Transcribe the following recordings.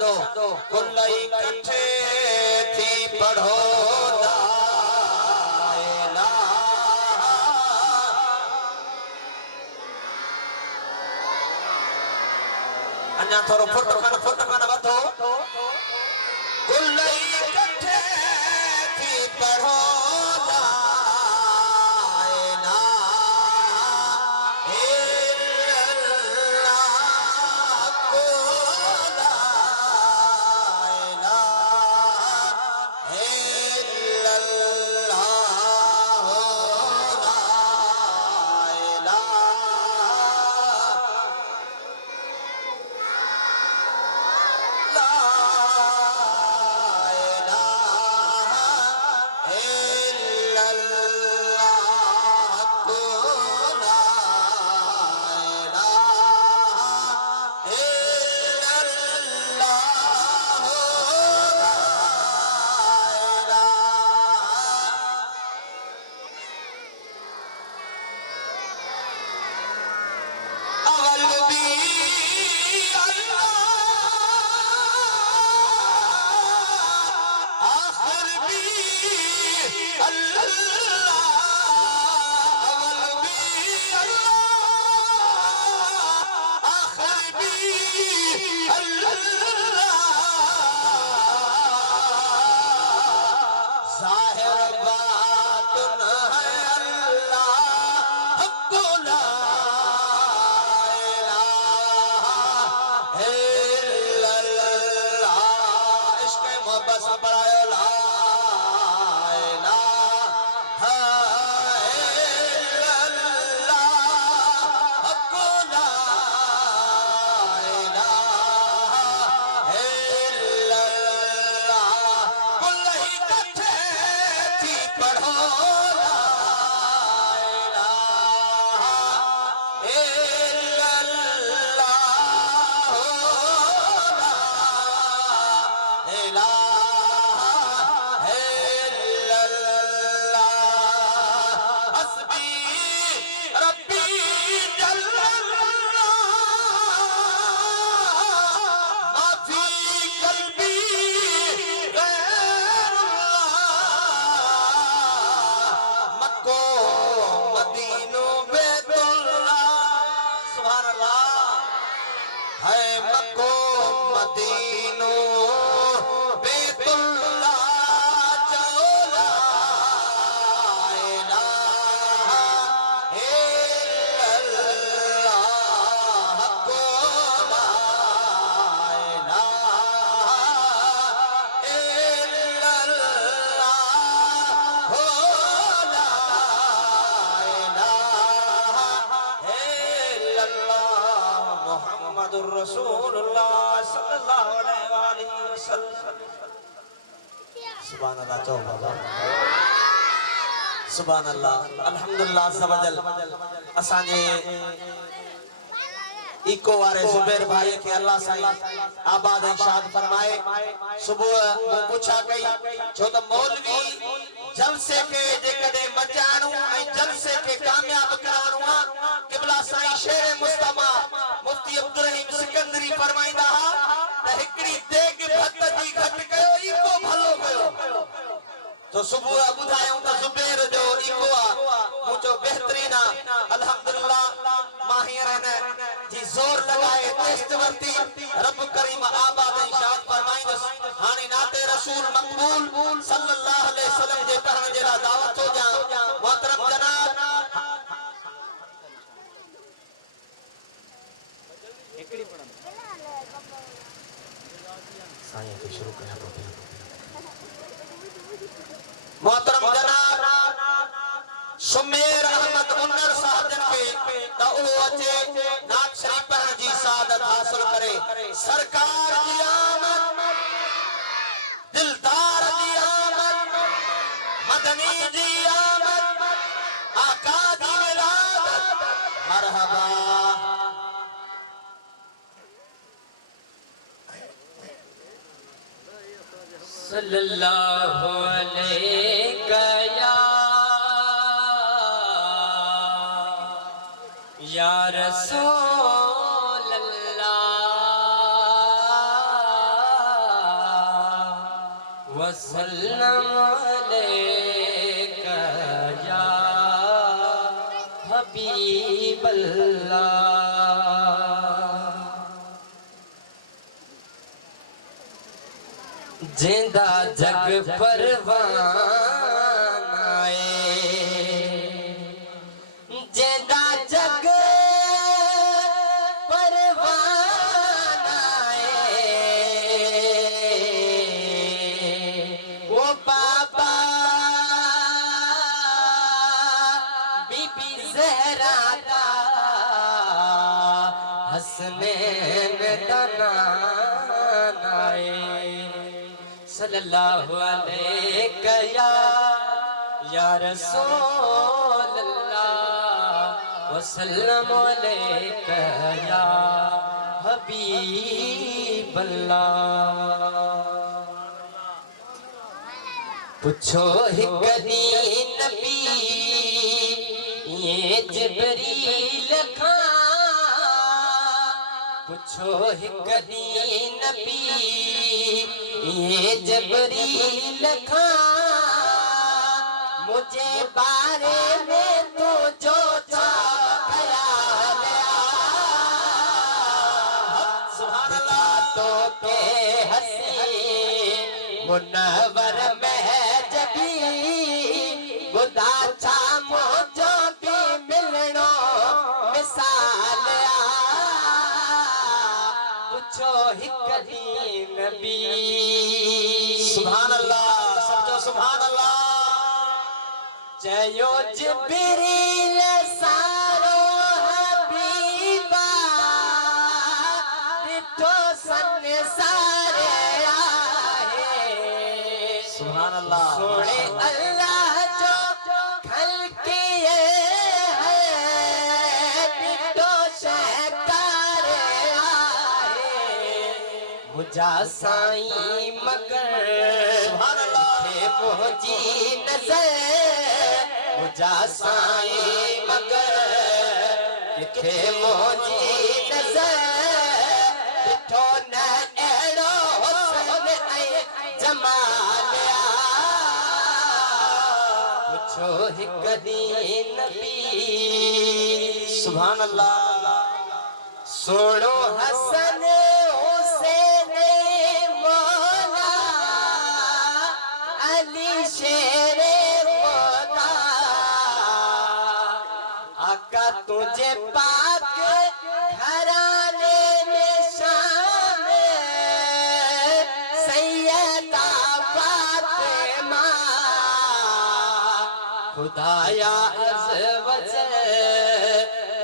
छंदो कुल इकट्ठे थी पढ़ो ला इलाहा। अन्या थोरो फुट खान वधो कुल इकट्ठे थी पढ़ो ला इलाहा इल्लल्लाह को ला इलाहा इल्लल्लाह ला सुभान अल्लाह अल्हम्दुलिल्लाह सवजल असांजे इको वारे जुबैर भाई के अल्लाह साईं आबाद इशाद फरमाए। सुबह मु पूछा कई छो त मौलवी जलसे के जेकदे मचाणो ऐ जलसे के कामयाब कराणो क़िबला साईं शेर मुस्तफा मुफ्ती अब्दुल रहीम सिकंदरी फरमाइंदा त हिकड़ी देग भत जी घट कयो इको भलो कयो। तो सुबह बुधायूं त जुबैर जो इको आ मुझो बेहतरीन अल्हम्दुलिल्लाह माहिर ने जी जोर लगाए टेस्ट वरती रब करीम आबाद इशाद फरमाइंदस हाने नाते रसूल मकबूल सल्लल्लाहु अलैहि वसल्लम जे पढ़न जेला दावत हो जा मोहतरम जनाब एकड़ी पढ़न साईं के शुरू कया तो मोहतरम जनाब सुमेर अहमद उन्नर साहब जन के त ओ अचे नात शरीफ पढ़न जी सादत हासिल करे। सरकार की आमद दिलदार की आमद मदनी जी आमद आका दी विलादत मरहबा। सल्लल्लाहु अलैहि या रसूल अल्लाह वसल्लम अलैका या हबीबल्लाह। जिंदा जग परवानाए, जिंदा जग परवानाए, वो बाबा बीबी ज़हरा दा हसनैन दा नानाए। सल्लल्लाहु अलैका या रसूल अल्लाह, वसल्लम अलैका या हबीब अल्लाह। पुछो हिकदी नबी ये जिब्रील खां, पुछो हिकदी नबी ये जिब्रील खां, मुझे बारे में तो जो चा ख्याल सुभान अल्लाह। तो के हसी मुनव्वर में जबी गुदा चा मुझो भी मिलनो मिसाल पुछो हिकदी नबी। सुभान अल्लाह, समझो सुभान अल्लाह। चयो जिब्रील सारो हबीबा, ॾिठो संसार आहे। सुभान अल्लाह। सोने अल्लाह जो खल्क़िए है, ॾिठो शहकार आहे। मुझा साईं मगर सुभान अल्लाह। थे मुझी नज़र, मुझा साईं मगर किथे मुझी नज़र, ॾिठो न अहिड़ो हुस्न ऐं जमाल पुछो हिकदी नबी। सुभान अल्लाह। सोनो हसन हुसैन मौला अली शेरे मौला, आका तुझे पाक घराने में शान सैयदा फातिमा, खुदाया अज़ वजल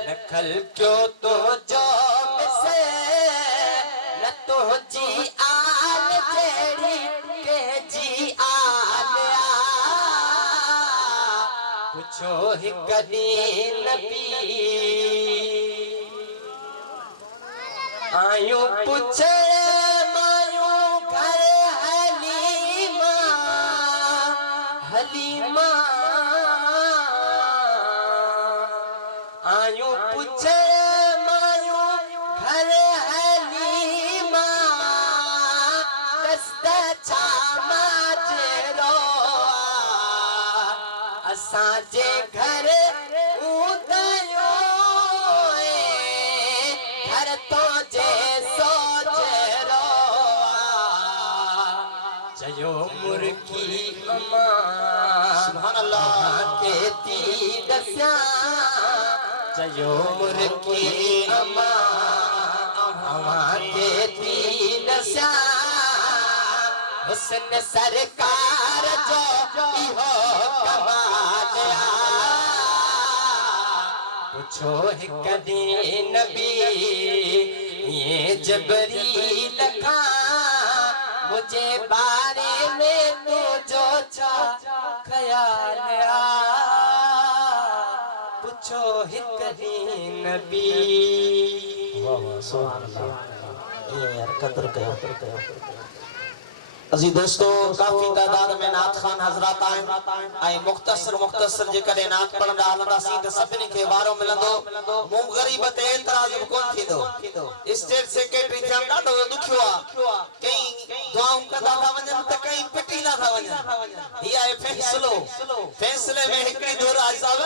नखल क्यों तो जो मिसे, न तो जी आल जेड़ी के जी आल पुछो हिकदी नबी। आयूं पुछे मायूं घर हलीमा, हलीमा आयूं पुछे मायूं घर हलीमा, दस्त छा माजरो असांजे घर उदयो घर तो जे सोचरो चयो मुर्गी अमा। सुभान अल्लाह। के ती दस्या चयो मुर्गी अमा, के ती दस्या हुस्न सरकार जो इहो कमाल पुछो हिकदी नबी ये जिब्रील खां, मुझे बारे में तू जो छा ख्याल पुछो हिकदी नबी। वाह वाह सुभान अल्लाह। ये यार कदर कयो। अजी दोस्तों काफी तादाद में नात खान हजरात आए मुख्तसर जे कदे नात पढ़ंदा हलंदासीं त सभिनी खे वारो मिलंदो मूं गरीब ते एतराज कोन थींदो स्टेट सेक्रेटरी थियण ॾाढो ॾुखियो आहे कई दुआऊं कंदा था वञनि त कई पिटींदा था वञनि हीअ आहे फैसले में हिकड़ी धुर आज़ाब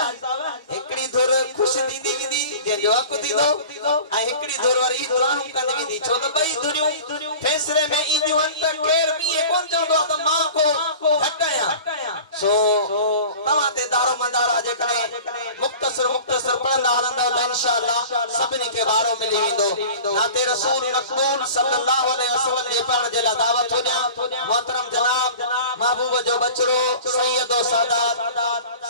हिकड़ी धुर ख़ुशि थींदी वेंदी जंहिंजो हक़ थींदो ऐं हिकड़ी धुर वरी दुआऊं कंदी वेंदी छो त ॿई धुरियूं फैसले में ईंदियूं आहिनि त केर ॿिए कोन चवंदो आहे त मां को हटायां सो तव्हां ते दारो मदार आहे जेकॾहिं मुख्तसर पढ़ंदा हलंदव त इंशाअल्लाह सभिनी खे वारो मिली वेंदो नाते रसूल मक़बूल सल्लल्लाहु अलैहि वसल्लम जे पढ़ण जे लाइ दावत हुजां मोहतरम जनाब महबूब जो बचड़ो सैयद ओ सादात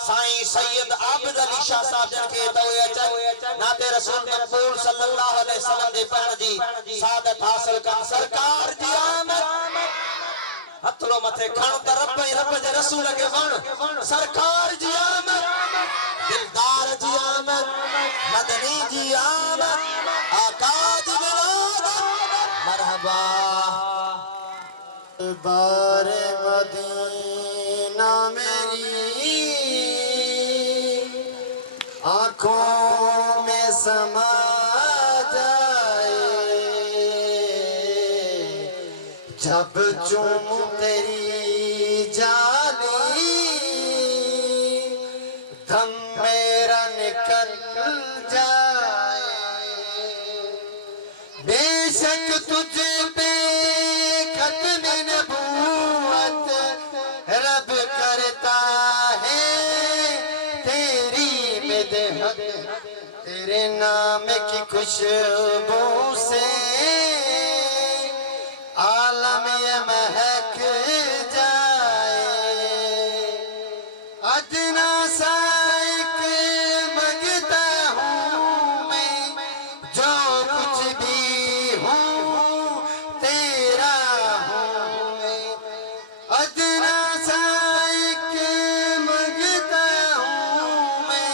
साईं सैयद आबिद अली शाह साहब जन खे तवे अचन नाते रसूल मक़बूल सल्लल्लाहु अलैहि वसल्लम जे पढ़ण जी सादत हासिल कन सरकार जी आमद हथलो मथे खण त रब जे रसूल के वण सरकार जी आमद दिलदार जी आमद मदनी जी आमद आका जी मिलाद मरहबा बार मदीना मेरी आँखों में समा जाए जब चूमूं तेरी जाली दम मेरा निकल जाए बेशक तुझे पे खत्म नबूवत रब करता है तेरी मिदहत तेरे नाम की खुशबू से आलम ये महक जाए अदना सा एक मंगता हूँ मैं जो कुछ भी हूँ तेरा हूँ मैं अदना सा एक मंगता हूँ मैं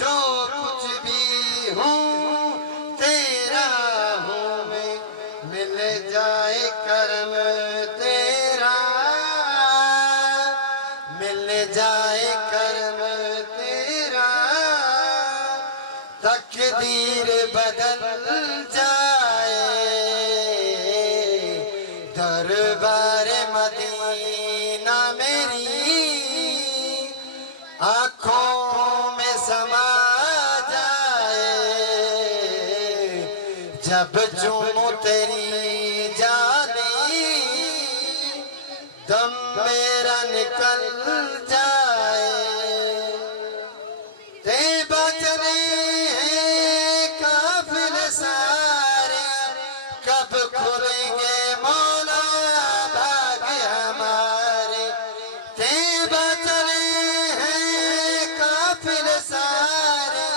जो कुछ भी हूँ तेरा हूँ मैं मिल जाए करम तेरा मिल जाए करम तेरा तकदीर बदल जाए दरबार मदीना मेरी आँखों में समा जाए जब चूमूं तेरी जानी दम मेरा निकल जाए तेबा चले हैं काफिल सारे कब खुलेंगे मौला भाग हमारे तेबा चले हैं काफिल सारे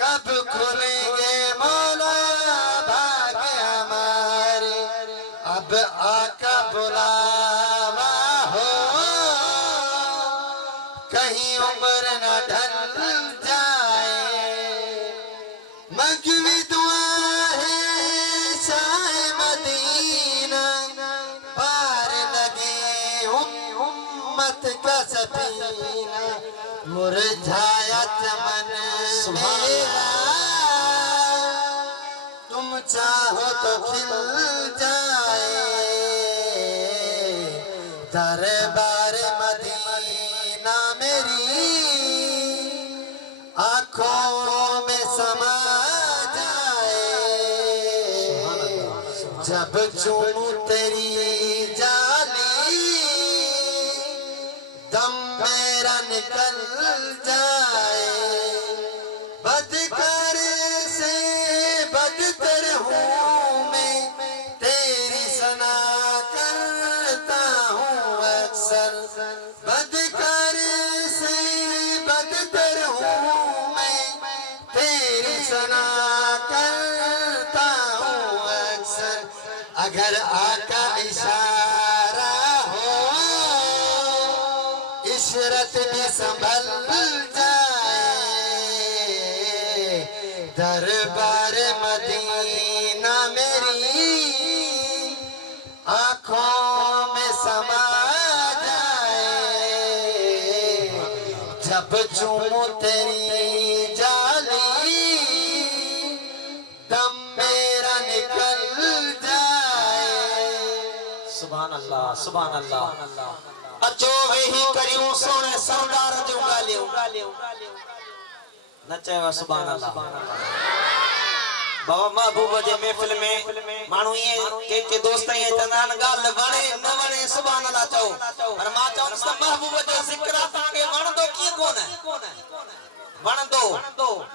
कब खुलेंगे मौला भाग हमारे अब आका बुलावा हो कहीं उम्र न ढल जाए मंगवी दुआ है शाह मदीना पार लगे उम्मत का सफीना मुरझाया चमन मेरा तुम चाहो तो खिल जाए दरबार मदीना मेरी आँखों में समा जाए जब चूमूं तेरी जाली दम मेरा निकल जाए बदकर से बदतर हूँ मैं तेरी सना करता हूँ अक्सर बदकर से बदतर हूँ मैं तेरी सना करता हूँ अक्सर अगर आका इशारा हो इशरत भी संभल जाए दरबार मदीना मेरी आँखों में जब चूमू तेरी जाली दम मेरा निकल जाए। सुभान अल्लाह सुभान अल्लाह। अचो वेही करियूं सोने सरदार जूं ॻाल्हियूं नचेवा। सुभान अल्लाह। बाबा महबूब जे महफिल में मानू ये के दोस्त ये चंदान गाल वणे न वणे सुभान अल्लाह चओ पर मां चवन त महबूब जो जिक्र ताके वणदो की कोन वणदो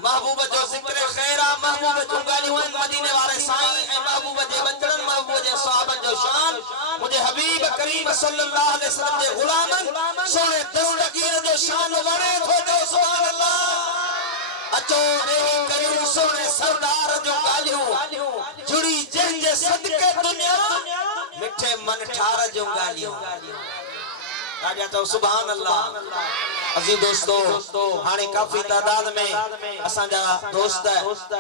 महबूब जो जिक्र खैरा महबूब जो गालियूं मदीने वाले साईं ए महबूब जे बचड़न महबूब जे सहाबन जो शान मुझे हबीब करीम सल्लल्लाहु अलैहि वसल्लम जे गुलामन सोने दस्तगीर जो शान वणे थो जो सुभान अल्लाह। अचो वेही करियूं सोने सरदार जो गालियूं जुड़ी जंहिंजे सदके दुनिया मिठे मन ठार जो गालियूं राजा चओ सुभान अल्लाह। अजीज दोस्तों हाणे काफी तादाद में असांजा दोस्त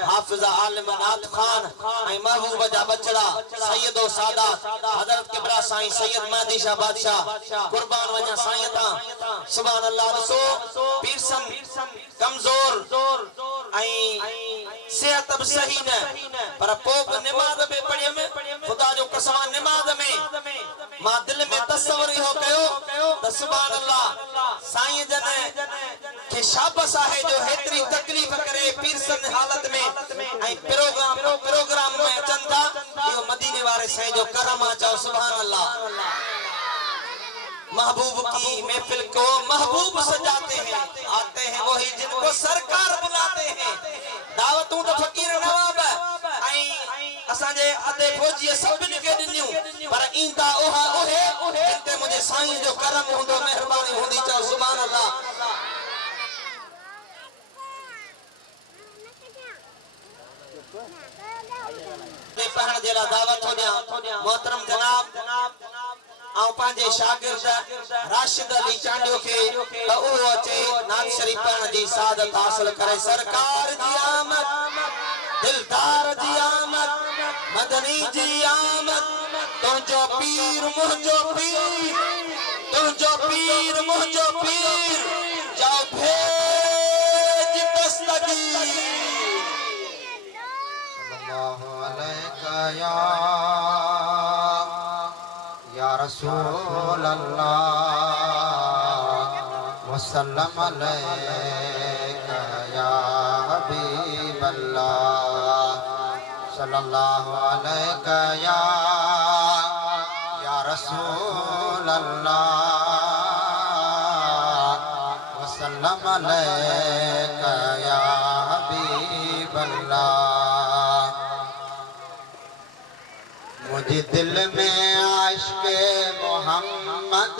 हाफिज आलिम नात खान ऐं महबूब जा बचड़ा सैयदो सादात हजरत किबरा साईं सैयद महदी शाह बादशाह कुर्बान वञा साईं ता सुभान अल्लाह। ॾिसो पीरसन कमजोर ऐं सेहत भी सही न पर पोक नमाज में पढ़ियम खुदा जो कसम नमाज में मां दिल में तसव्वुर हो कयो त सुभान अल्लाह साईं जन के शाबस आहे जो हेतरी तकलीफ करे पीरसन हालत में ऐं प्रोग्राम में अचन था यो मदीने वाले साईं जो करम आ। चओ सुभान अल्लाह। महबूब की महफिल को महबूब सजाते हैं आते हैं वही जिनको सरकार बुलाते हैं। दावतों तो फकीर नवाब असांजे अदे फौजी सभिनी खे ॾिनियूं पर ईंदा ओहा ओहे जिते मुझे साईं जो करम हूंदो मेहरबानी हूंदी। चओ सुभान अल्लाह। पढ़ण जे लाइ दावत हो ॾियां मोहतरम जनाब आऊं पंहिंजे शागिर्द राशिद अली चांडियो के उहो अचे नात शरीफ पढ़ण जी सादत हासिल करे। सरकार जी आमद दिलदार जी आमद मदनी जी आमद तुझो पीर मुझो पीर तुझो पीर मुझो पीर जाओ भेज दस्तगीर। सल्लल्लाहु अलैहि या रसूल अल्लाह वसल्लम अलैका या हबीब अल्लाह सल्लल्लाहु अलैका या रसूल अल्लाह वसल्लम अलैका या हबीब अल्लाह। मुझे दिल में आशिक़े मोहम्मद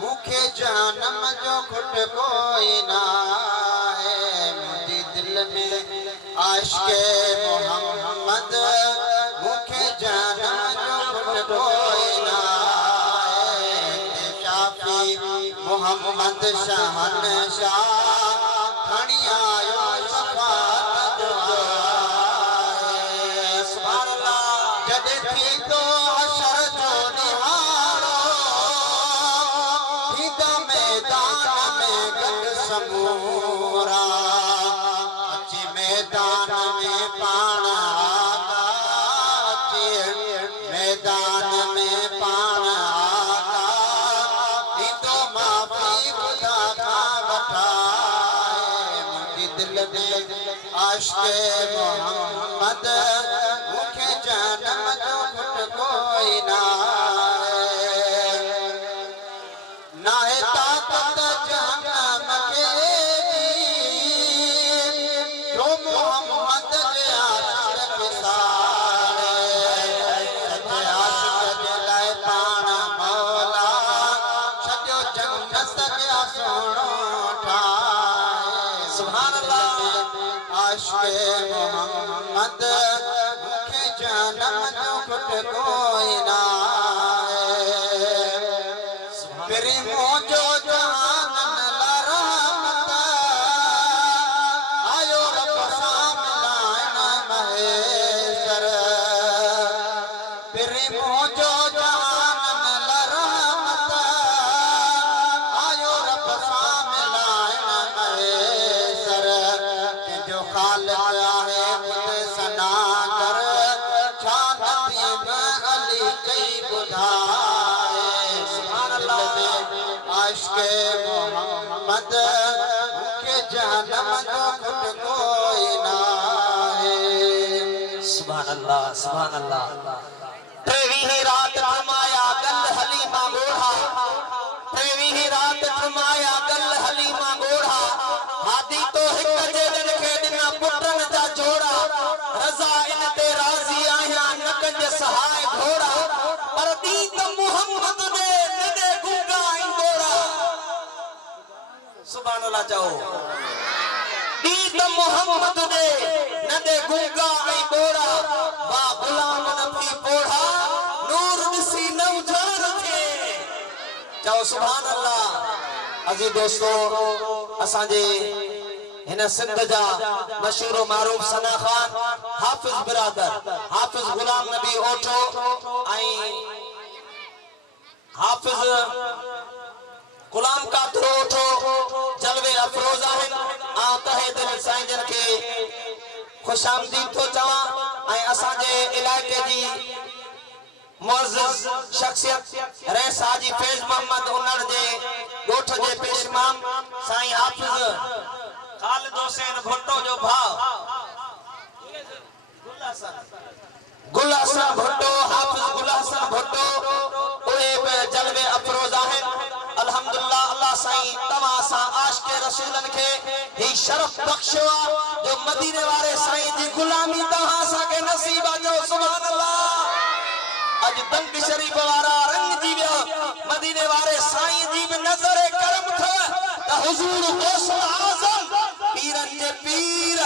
मुखे जानम जो खुट कोई ना है। मुझे दिल में आशिक़े मोहम्मद मुखे जानम जो खुट कोई ना है। शाफी मोहम्मद शहनशाह खणी आयो शफाअत जो सुभान अल्लाह। जॾहिं थी तो हशर जो निहारो थींदा मैदान में गॾु समूरा अची मैदान में पाण आगा अची मैदान में पाण आगा ॾींदो माफ़ी ख़ुदा खां वठाए। मुंहिंजी दिल में आशिक़े मोहम्मद मुखे जनम जो खुट कोई ना है ताकत जहन्नम के जो मोहम्मद जे आशिक़ फिसारे सचे आशिक़ जे लाइ पाण मौला छॾियो जन्नत जा सोणो ठाहे। सुभान अल्लाह। आशिक़े मोहम्मद मुखे जनम जो खुट कोई ना है। प्रेमो जो जहान ला रहमत आयो रब सां मिलाइण महेश्वर। प्रेमो जो जहान ला रहमत आयो रब सां मिलाइण बुझाए सुभान अल्लाह आशिक़े मोहम्मद के जहन्नम जो घुट कोई ना है सुभान अल्लाह टेवीह रात थमाया गल हलीमा गोढ़ा टेवीह रात थमाया गल हलीमा गोढ़ा हादी तो हिक जे दिन के दिना पुटन जा जोड़ा रज़ा इन ते राज़ी आया नकज सहाय घोड़ा पर दी तो मोहम्मद दे नदे गुंगा इन गोड़ा सुभान अल्लाह चओ दी तो मोहम्मद दे नदे गुंगा इन गोड़ा वा गुलाम नबी पोढ़ा नूर दिसी नव जान थे चओ सुभान अल्लाह अजी दोस्तों असांजे हिन सिंध जा मशहूर मारूफ सना खान हाफिज बिरादर हाफिज गुलाम नबी ओठो आई हाफिज गुलाम कादर ओठो जलवे अफरोज आहिन आ तहे दिल साईं जन के खुशामदीद तो चवा आई असांजे इलाके जी मुअज़्ज़िज़ शख्सियत रईस हाजी फैज़ मोहम्मद उन्नड़ जे गोठ जे पेशमाम साईं हाफिज खालिद हुसैन भुट्टो जो भाव गुल हसन भुट्टो हाफिज गुल हसन भुट्टो उहे जलवे अफरोज आहिन अल्हम्दुलिल्लाह अल्लाह साईं तमाम सा आशिक़े रसूलन के ही शरफ बख्शो जो मदीने वाले साईं जी गुलामी तहां सा के नसीब जो सुभान अल्लाह अज दंग शरीफ वारा रंग जी विया मदीने वाले साईं जी में नजर करम था त हुजूर गौसुल आज़म पीरन जे पीर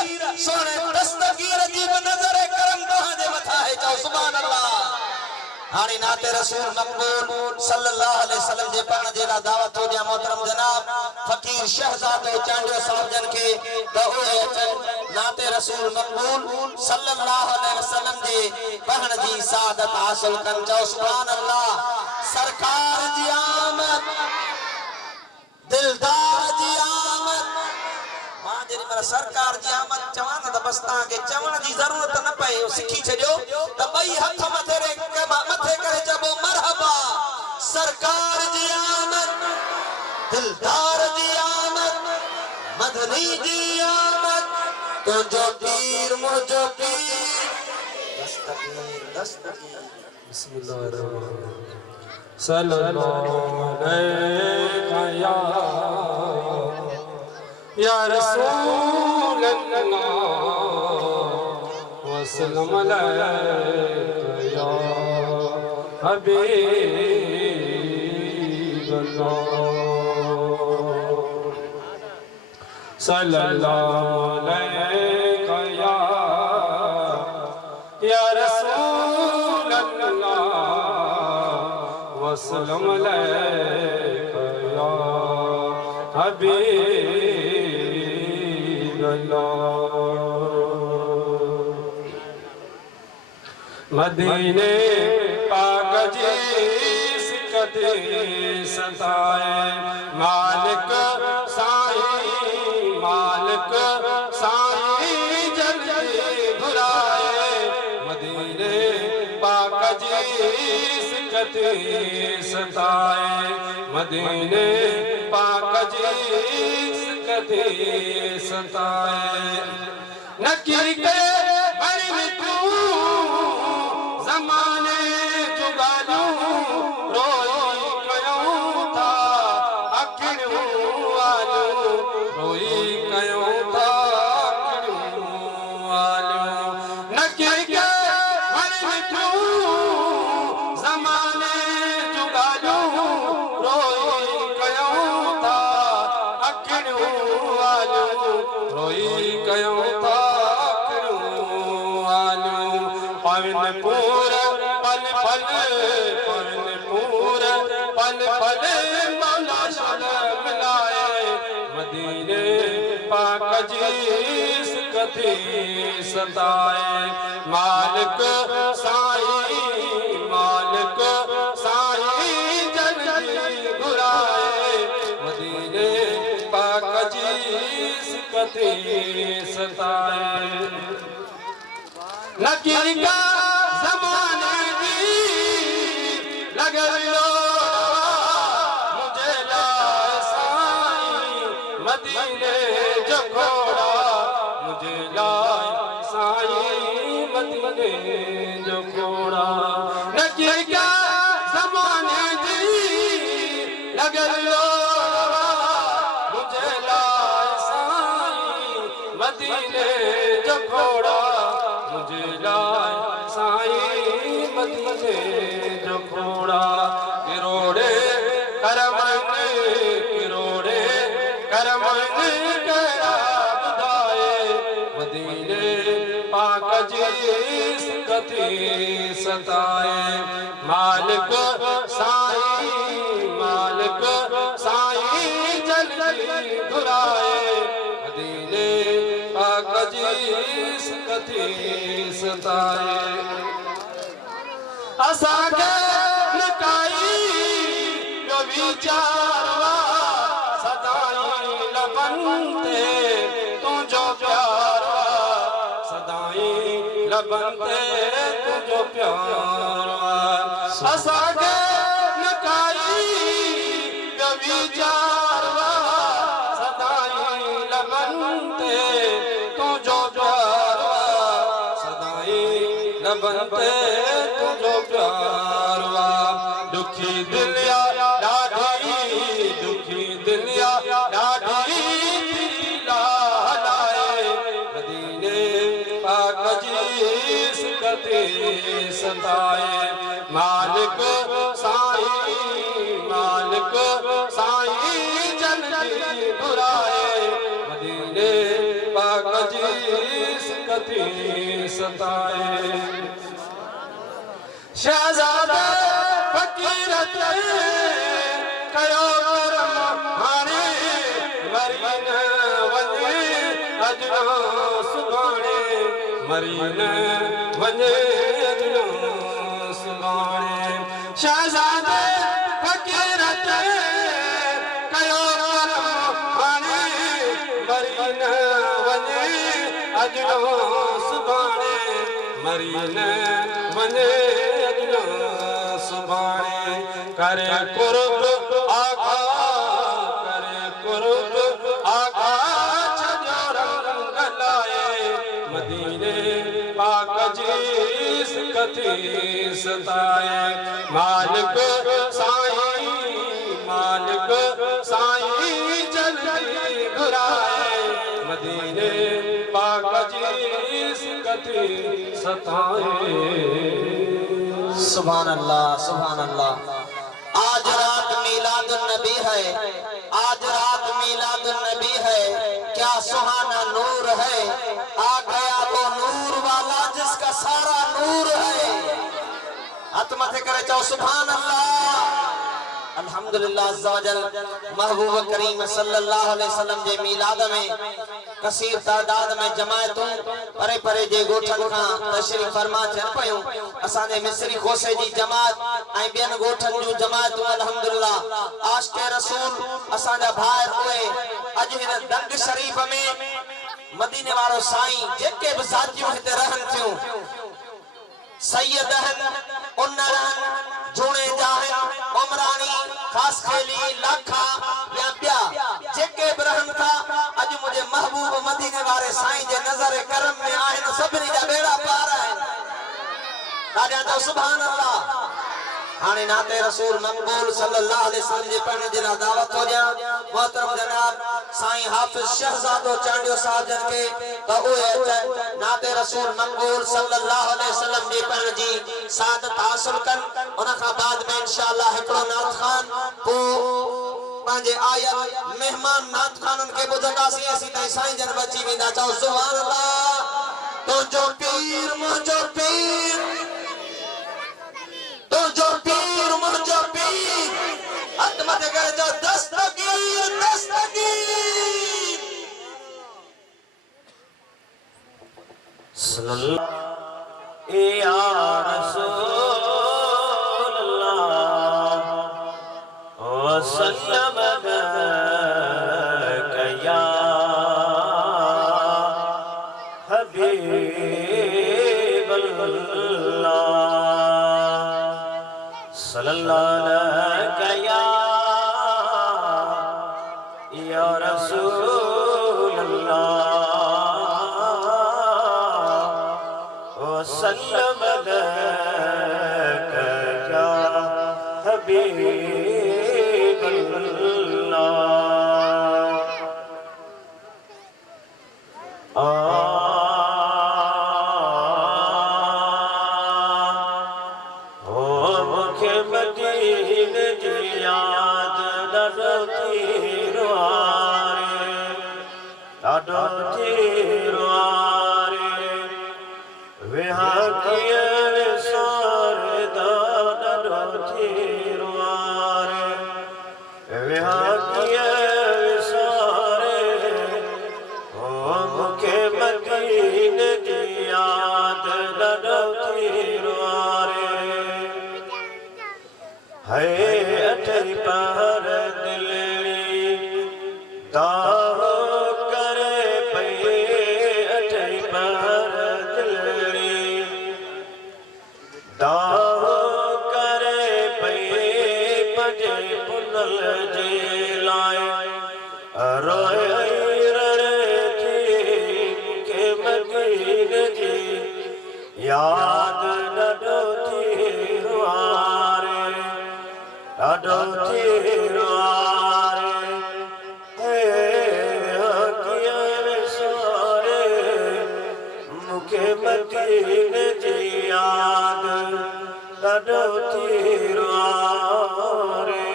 सोने दस्तगीर जी में नजर करम तहां जे मथा है चओ सुभान अल्लाह हाने नाते रसूल मकबूल सल्लल्लाहु अलैहि वसल्लम जे पढ़न जे ला दावत हो दिया मोहतरम जनाब फकीर शहजादो चांडियो साहब जन के तो ओए अचन नाते रसूल मकबूल सल्लल्लाहु अलैहि वसल्लम जे पढ़न जी सादत हासिल कन चओ सुभान अल्लाह सरकार जी आमद दिलदार जी आमद मां जेरी मेरा सरकार जी आमद चवान त बस ता के चवण जी जरूरत न पए सिखी छजो त बई हथ मथे करे चबो मरहबा सरकार जी आमद दिलदार जी आमद मदनी जी आमद तो जो पीर मुझो पीर दस्तगीर बिस्मिल्लाहिर्रहमानिर्रहीम सल्लल्लाहु अलैहि या रसूल अल्लाह वसल्लम अलैहि या हबीब अल्लाह सल्लल्लाहु अलैहि या रसूल अल्लाह वसल्लम अलैहि या हबीब मदीने पाक जी सिकत सताए मालिक साईं जल्दी बुलाए मदीने पाक जी सिकत सताए मदीने पाक जी सिकत सताए नकी के जमाने जुगालू रोई कयूं था अखिणू वालू रोई कयूं था अखिणू वालू नकी के मिठू जमाने जुगालू रोई कयूं था अखिणू वालू रोई कयूं था पूर पल पल पूर पल पल मौला शल मिलाए मदीने पाक जी सिकती सताए मालिक साईं जल्दी घुराए मदीने पाक जी सिकती सताए नकीर का ज़माने दी सच्चे क्या ज़माने जी लगलो मुझे लाए साईं मदीने जो घोड़ा मुझे लाए साईं मदीने जो घोड़ा किरोड़े करमन करा बुधाए मदीने पाक जी सिकती सताए मालिक साईं जल्दी घुराए मदीने पाक जी सिकती सताए असांखे नकाई जो विचारवा सदाई लबंते तुझो प्यारवा सदाई लबंते तुझो प्यारवा असांखे नकाई जो विचारवा सदाई लबंते तुझो प्यारवा सदाई लबंते तुझो प्यारवा दुखी दिलिया डाढी दिला हलाए मदीने पाक जी सिकती सताए मालिक साईं जल्दी घुराए मदीने पाक जी सिकती सताए शहजादा फकीर कयो करम हाणे मरीन वञे अजनो सुभाणे मरीन वञे अजनो सुभाणे शहजादे फकीर कयो करम हाणे मरीन वञे अजनो सुभाणे मरीन वञे अजनो सुभाणे करे कुर्ब आका छजो रंग लाए मदीने पाक जी सिकती सताए मालिक साईं जल्दी घुराए मदीने पाक जी सिकती सताए सुभान अल्लाह आज रात मीलादुन नबी है आज रात मीलादुन नबी है क्या सुहाना नूर है आ गया वो नूर वाला जिसका सारा नूर है हाथ माथे करे चाहो सुभान अल्लाह अल्हम्दुलिल्लाह अज़्ज़ा वजल महबूब करीम सल्लल्लाहु अलैहि वसल्लम जे मीलाद में कसीर तादाद में जमायतूं परे परे जे गोठन का तशरीफ फरमा चल पयूं असाने मिस्री खोसे जी जमात ऐं बियन गोठन जो जमातूं अल्हम्दुलिल्लाह आशिक़े रसूल असाजा भाई हुए अज हिन दंग शरीफ में मदीने वारो साईं जेके भी साथियों हिते रहन थियूं सैयद उन्नरन जोड़े जाहन उमरानी खास खेली लाखा या ब्या जेके ब्रहन था अज मुझे महबूब मदीने वाले साईं जे नजर करम में आहिन सभनी जा बेड़ा पार आहिन राजा तो सुभान अल्लाह हाने नाते रसूल मकबूल सल्लल्लाहु अलैहि वसल्लम जे पढ़ने जना दावत हो जा मोहतरम जनाब साईं हाफिज शहजादो चांडियो साहब जन के तो ओए नाते रसूल मकबूल सल्लल्लाहु अलैहि वसल्लम जे पढ़ने जी सादत हासिल कन उन का बाद में इंशाअल्लाह हिकड़ो नात खान को पांजे आया मेहमान नात खान के बुझंदासी ऐसी तई साईं जन बची विंदा चाहो सुभान अल्लाह तो जो पीर मुझो पीर तो जो पीर मुझो पीर हाथ मथे करे जो दस्तगीर सल्लल्लाहु या रसूल अल्लाह वसल्लम या हबीब अल्लाह सल्लल्लाहु या रसूल अल्लाह वसल्लम हबीबल्लाह हो मुखे मदीने जी याद ॾाढो थीरो आहे विहा कीअं विसारे ॾाढो थीरो आहे विहा कीअं विसारे हो मुखे मदीने जी याद ॾाढो थीरो आहे है अठई पहर दिलड़ी दाहो करे पई अठई पहर दिलड़ी दाहो करे पई पजे पुनल जे लाए रोए रण थी के मदीने जी याद ॾाढो थीरो आहे ॾाढो थीरो आहे कीअं विसारे मूंखे मदीने जी याद ॾाढो थीरो आहे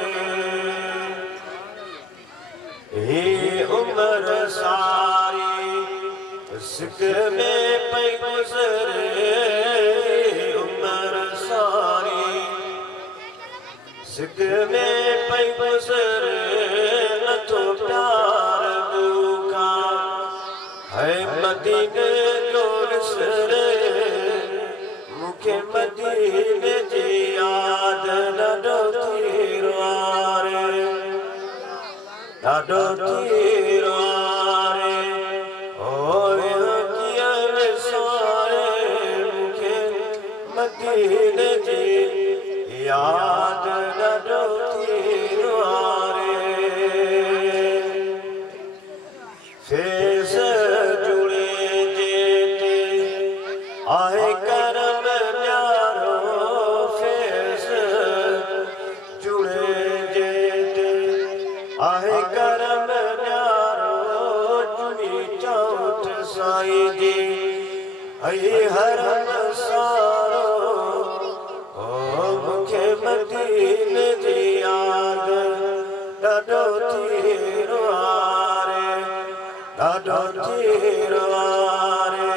ही उम्र सारी सिक में पई गुज़रे उम्र सारी सिक में पई गुज़रे नथो प्यार मूंखा है मदीने जो विसरे मूंखे मदीने जी याद ॾाढो थीरो आहे ॾाढो थीरो आहे कीअं विसारे मूंखे मदीने जी याद ॾाढो थीरो आहे फेस जुड़े जेते आहे करम न्यारो फेस जुड़े जेते आहे करम न्यारो जुड़ी चौथ साईं जी आई हरम सारो मूंखे मदीने जी याद ॾाढो थीरो आहे ॾाढो थीरो आहे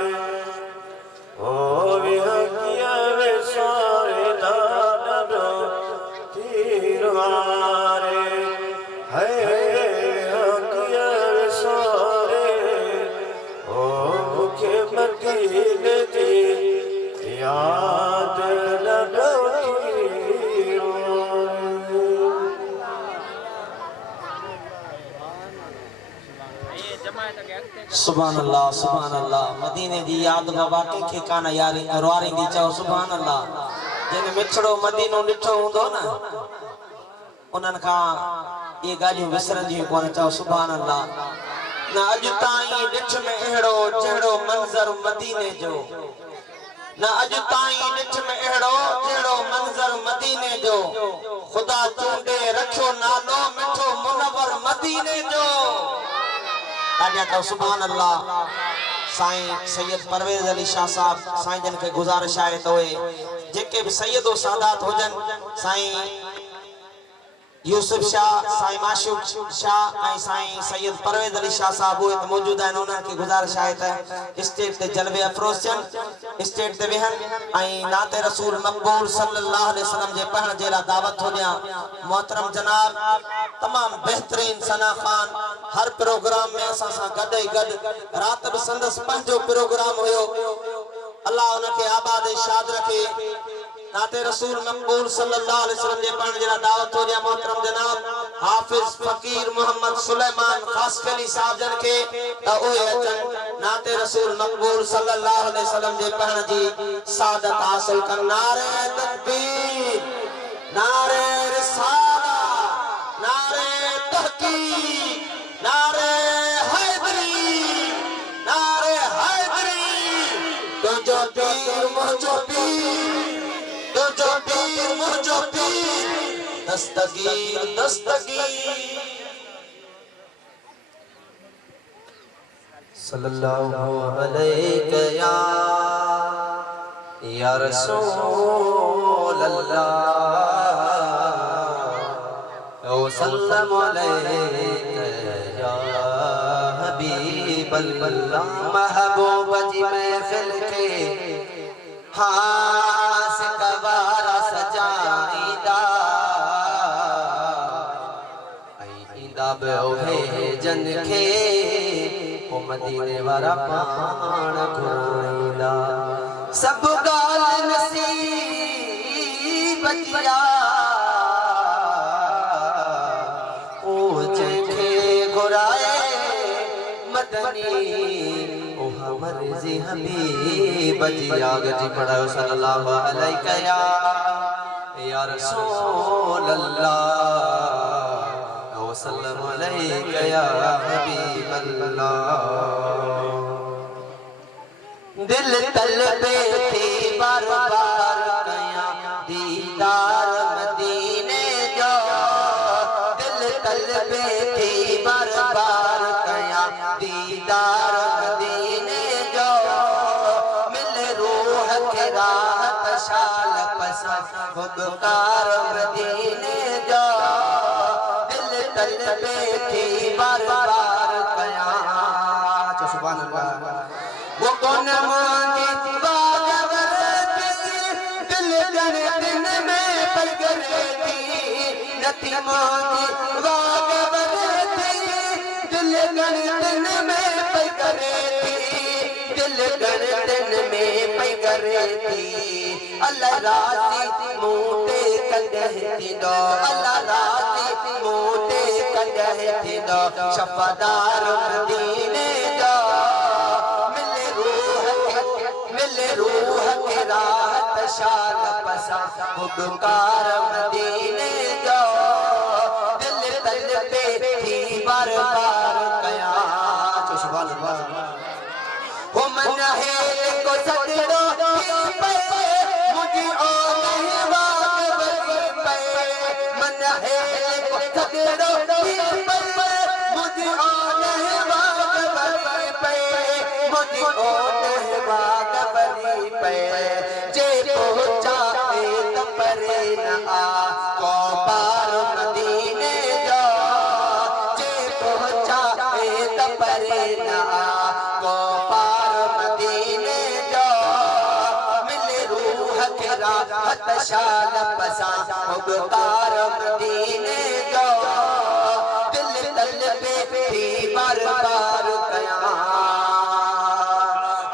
विहा कीअं विसारे ॾाढो थीरो आहे कीअं विसारे मूंखे मदीने जी याद ॾाढो थीरो सुभान अल्लाह मदीने जी याद बाबा कंहिंखे कान यारी रुआरींदी चओ सुभान अल्लाह जिन मिठड़ो मदीनो ॾिठो हूंदो न उन्हनि खां इहे ॻाल्हियूं विसरंदियूं कोन चओ सुभान अल्लाह न अॼु ताईं ॾिठ में अहिड़ो जहिड़ो मंज़र मदीने जो न अॼु ताईं ॾिठ में अहिड़ो जहिड़ो मंज़र मदीने जो ख़ुदा चूंडे रखियो नालो मिठो मुनव्वर मदीने जो सुभान अल्लाह साईं सैयद परवेज़ अली शाह साहब साईं जन के गुजारिश आहे तो जेके भी सैयदो सादात होजन साईं यूसुफ शाह साईं माशूक शाह ऐं साईं सैयद परवेज़ अली शाह साहब हुए मौजूद आहिनि उन्हनि खे गुजारिश आहे त स्टेज ते जलवे अफरोज़ थियनि स्टेज ते वेहनि ऐं नाते रसूल मक़बूल सल्लल्लाहु अलैहि वसल्लम जे पढ़ण जे लाइ दावत थो ॾियां मोहतरम जनाब तमाम बेहतरीन सना खान हर प्रोग्राम में असां सां गॾु ई गॾु राति बि संदसि पंहिंजो प्रोग्राम हुयो अल्लाह उनखे आबाद ऐं शाद रखे नाते रसूल मक़बूल सल्लल्लाहु अलैहि वसल्लम जे पढ़ण जे लाइ दावत थो ॾियां मोहतरम जनाब हाफिज़ फ़कीर मोहम्मद सुलेमान ख़ासकली साहब जन के त उहे अचनि नाते रसूल मक़बूल सल्लल्लाहु अलैहि वसल्लम जे पढ़ण जी सादत हासिल कनि नारे तकबीर नारे रिसाला नारे तहक़ीक़ नारे हैदरी तुझो पीर मुझो पीर दस्तगीर दस्तगीर सल्लल्लाहु अलैहि या रसूल अल्लाह ओ सल्लम अलैका या हबीब अल्लाह महबूब जी महफिल के हास कवारा सजाईदा आईदा बेओहे जन के ओ मदीने वारा पाण घुराईदा सब गाल नसीब बचिया ओ जंखे घुराए मदनी ओ हमर जी हबीब जी आगे जी पढ़ाओ सल्लल्लाहु अलैहि या रसूल अल्लाह ओ सल्लल्लाहु अलैहि या हबीब अल्लाह दिल तलबे थी बार बार कया दीदार मदीने जो दिल तलबे थी बार बार कया दीदार मदीने जो मिल रूह के राहत शाल पसंद खुदकार मदीने जो दिल तलबे थी बार बार कया सुभान अल्लाह वो कौन मांगे दिल जन दिन में पगरे थी नती मांगे दिल जन दिन में पगरे थी दिल जन दिन में पगरे थी अल्लाह राजी मोटे कदहती दो अल्लाह राजी मोटे कदहती दो शफादार मदीने जो रूह के राहत शाल पसा खुदकार मदीने जो दिल तलबे थी बार बार कया सुभान अल्लाह हो मन है को सजदो पे मुझे ओ नहीं वाक पे मन है को सजदो पे मुझे ओ नहीं वाक पे मुझे ओ नहीं वाक जे पहुंचा तो परे न आ को पार मदीने जो जे पहुंचा तो परे न आ को पार मदीने जो मिले रूह के राहत शाल पसा खुदकार मदीने जो दिल तलबे थी बार बार कया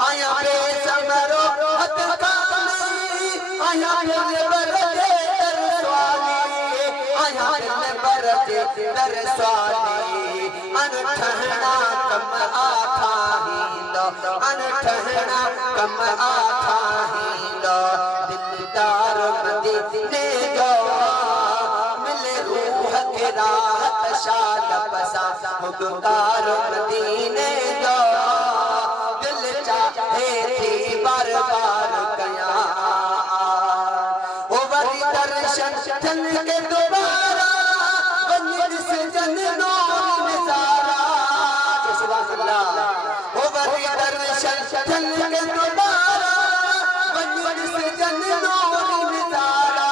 आया बेसमरो आया बरजे दर स्वाली अनठहना कम आखा हिंदो अनठहना कम आखा हिंदो दिलदार मदीने जो मिले रूह के राहत शाल पसा खुदकार मदीने जो दिल चाहे थी बार बार कया दर्शन चल के दोबारा बंद से जन नूर नजारा सुभान अल्लाह हो बड़ी दर्शन चल के दोबारा बंद से जन नूर नजारा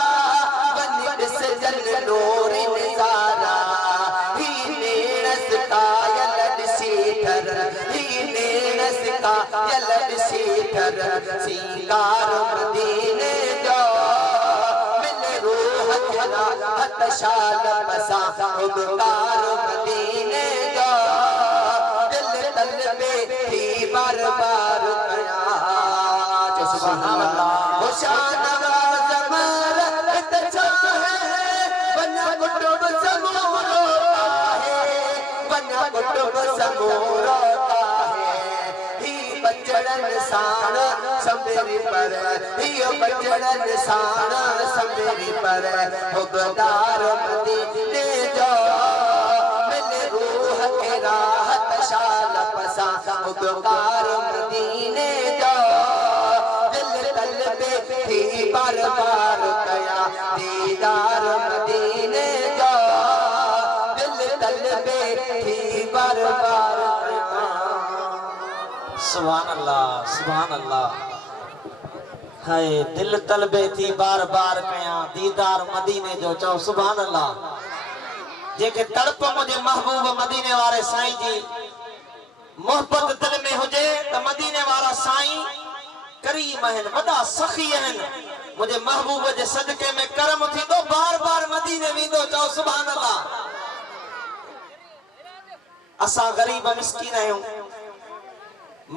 बंद से जन नूर नजारा ही नेस का यलद सीधर ही नेस का यलद सीधर सिंगार मदीने जो राहत शाल पसा खुदकार मदीने जो दिल तलबे थी बार बार कया सुभान अल्लाह हो शान नवाज मरत चाहे बना कुटुब समूरो है बना कुटुब समूरो बचड़न साण संबेरी पर हियो बचड़न साण संबेरी पर खुददार मदीने जो मिले रूह के राहत शाल पसा खुदकार मदीने जो दिल तलबे थी बार बार कया दीदार मदीने जो दिल तलबे थी बार बार सुभान अल्लाह सुभान अल्लाह हाय दिल तलबे थी बार बार कया दीदार मदीने जो चओ सुभान अल्लाह जेके तड़प मुझे महबूब मदीने वाले साईं जी मोहब्बत दिल में हुजे त मदीने वाला साईं करीम हन वडा सखी हन मुझे महबूब जे सदके में करम थींदो बार बार मदीने वेंदो चओ सुभान अल्लाह असा गरीब मिस्कीन आहियूं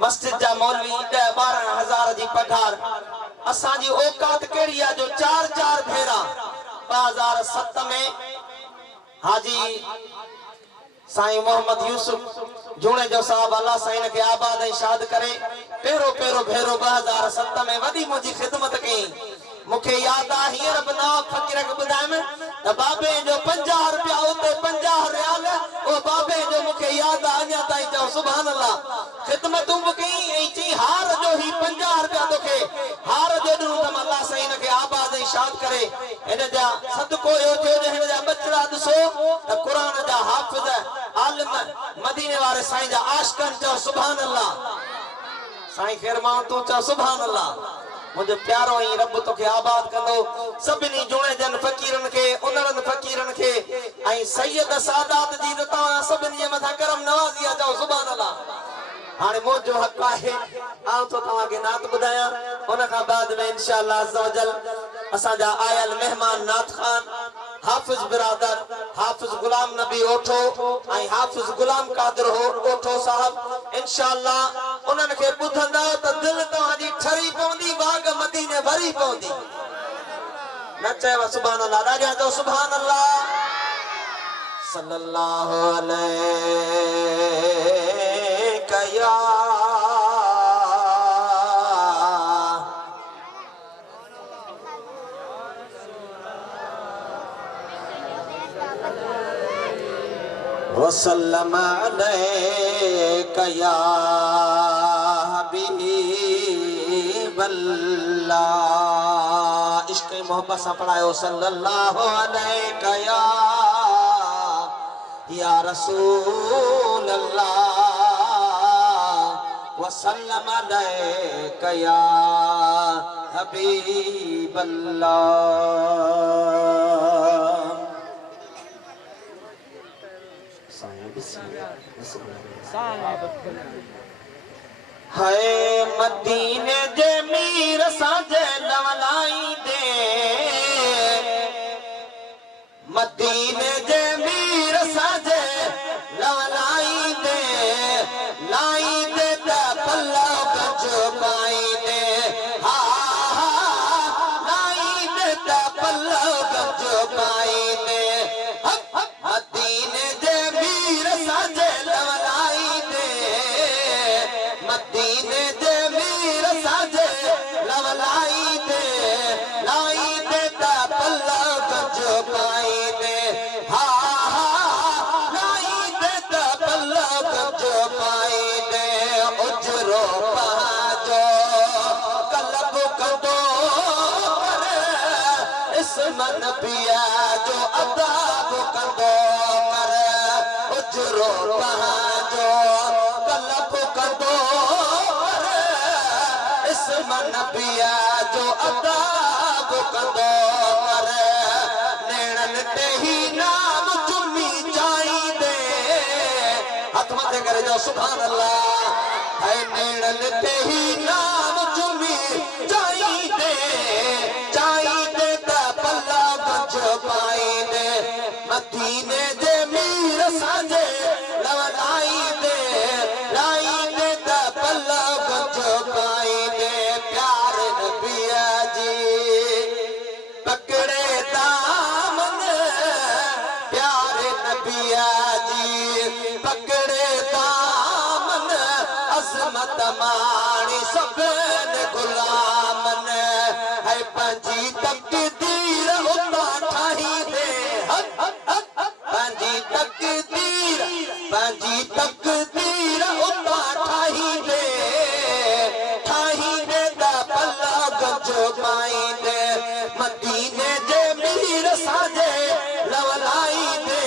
मस्जिद जा मौलवी 10-12 जी पघार असा जी औकात केड़ी आ जो 4 भेरा 2007 में हाजी साईं मोहम्मद यूसुफ जूने जो साहब अल्लाह साईं के आबाद ऐं शाद करे पेरो भेरो 2007 में वडी मुझी खिदमत कई मुखे याद आ हींअर बनाव फकीर के बुधायम त बाबे जो 50 रुपया उते 50 रियाल ओ बाबे जो मुखे याद आ अञा ताईं चओ सुभान अल्लाह खिदमतूं बि कई ऐं चई हार जो ही 50 रुपया तोखे हार जो ॾिनो त अल्लाह साईं के आबाद ऐं शाद करे हिन जा सदको यो थियो जो हिन जा बचड़ा ॾिसो त क़ुरान जा हाफ़िज़ आलिम मदीने वाले साईं जा आशिकन चओ सुभान अल्लाह साईं ख़ैर मां तू चओ सुभान अल्लाह मुझे प्यारो ही रब तोखे आबाद कंदो सभिनी जुणे जन फकीरन के उन्हनि फकीरन के ऐं सैयद सादात जी त तव्हां सभिनी जे मथां करम नवाज़ी आहे चओ सुभान अल्लाह हाणे मुंहिंजो हक़ आहे आउं तो तव्हांखे नात ॿुधायां उन खां बाद में इंशाअल्लाह अज़्ज़ वजल असांजा आयल मेहमान नात खान हाफिज बिरादर हाफिज गुलाम नबी ओठो ऐं हाफिज गुलाम कादिर ओठो साहब इंशाअल्लाह उन्हनि खे ॿुधंदा त दिलि तव्हांजी ठरी पवंदी बाग मदीने भरी पवंदी न चयो सुभान अल्लाह ॾाढा चओ सुभान अल्लाह सल्लल्लाहु अलैहि या वसल्लम अलैका या हबीबल्लाह इश्क़ मोहब्बत से पढ़ायो सल्लल्लाहु अलैका या रसूल अल्लाह वसल्लम अलैका या हबीबल्लाह हाय मदीने जे मीर साजे लवलाई दे मदीने जे मीर साजे लवलाई दे लाई दे त पल्ला गज पाई दे हा लाई दे त पल्ला गज पाई दे मदीने जे मीर साजे लवलाई दे मदीने जे मीर साजे लवलाई दे लाई दे त पल्ला गज पाई दे हा लाई दे त पल्ला गज पाई दे उजरो पाजो कलब कंदो कर इसमन पिया जो अदाब कंदो कर उजरो पाजो कलब कंदो कर इसमन पिया जो अदाब कंदो कर नेणन ते ही नाम चुमी जाई दे हथ मथे करे जो सुभान अल्लाह है नेणन ते ही नाम चुमी जाई दे त पल्ला गज पाई दे मदीने जे मीर साजे लवलाई दे लाई दे त पल्ला गज पाई दे प्यार नबिया जी पकड़े दामन प्यार नबिया जी पकड़े दामन अजमत माणी सबन गुलामन है पंजी तकदीर उता ठाही दे पंजी तकदीर उता ठाही दे त पल्ला गज पाई दे मदीने जे साजे लवलाई दे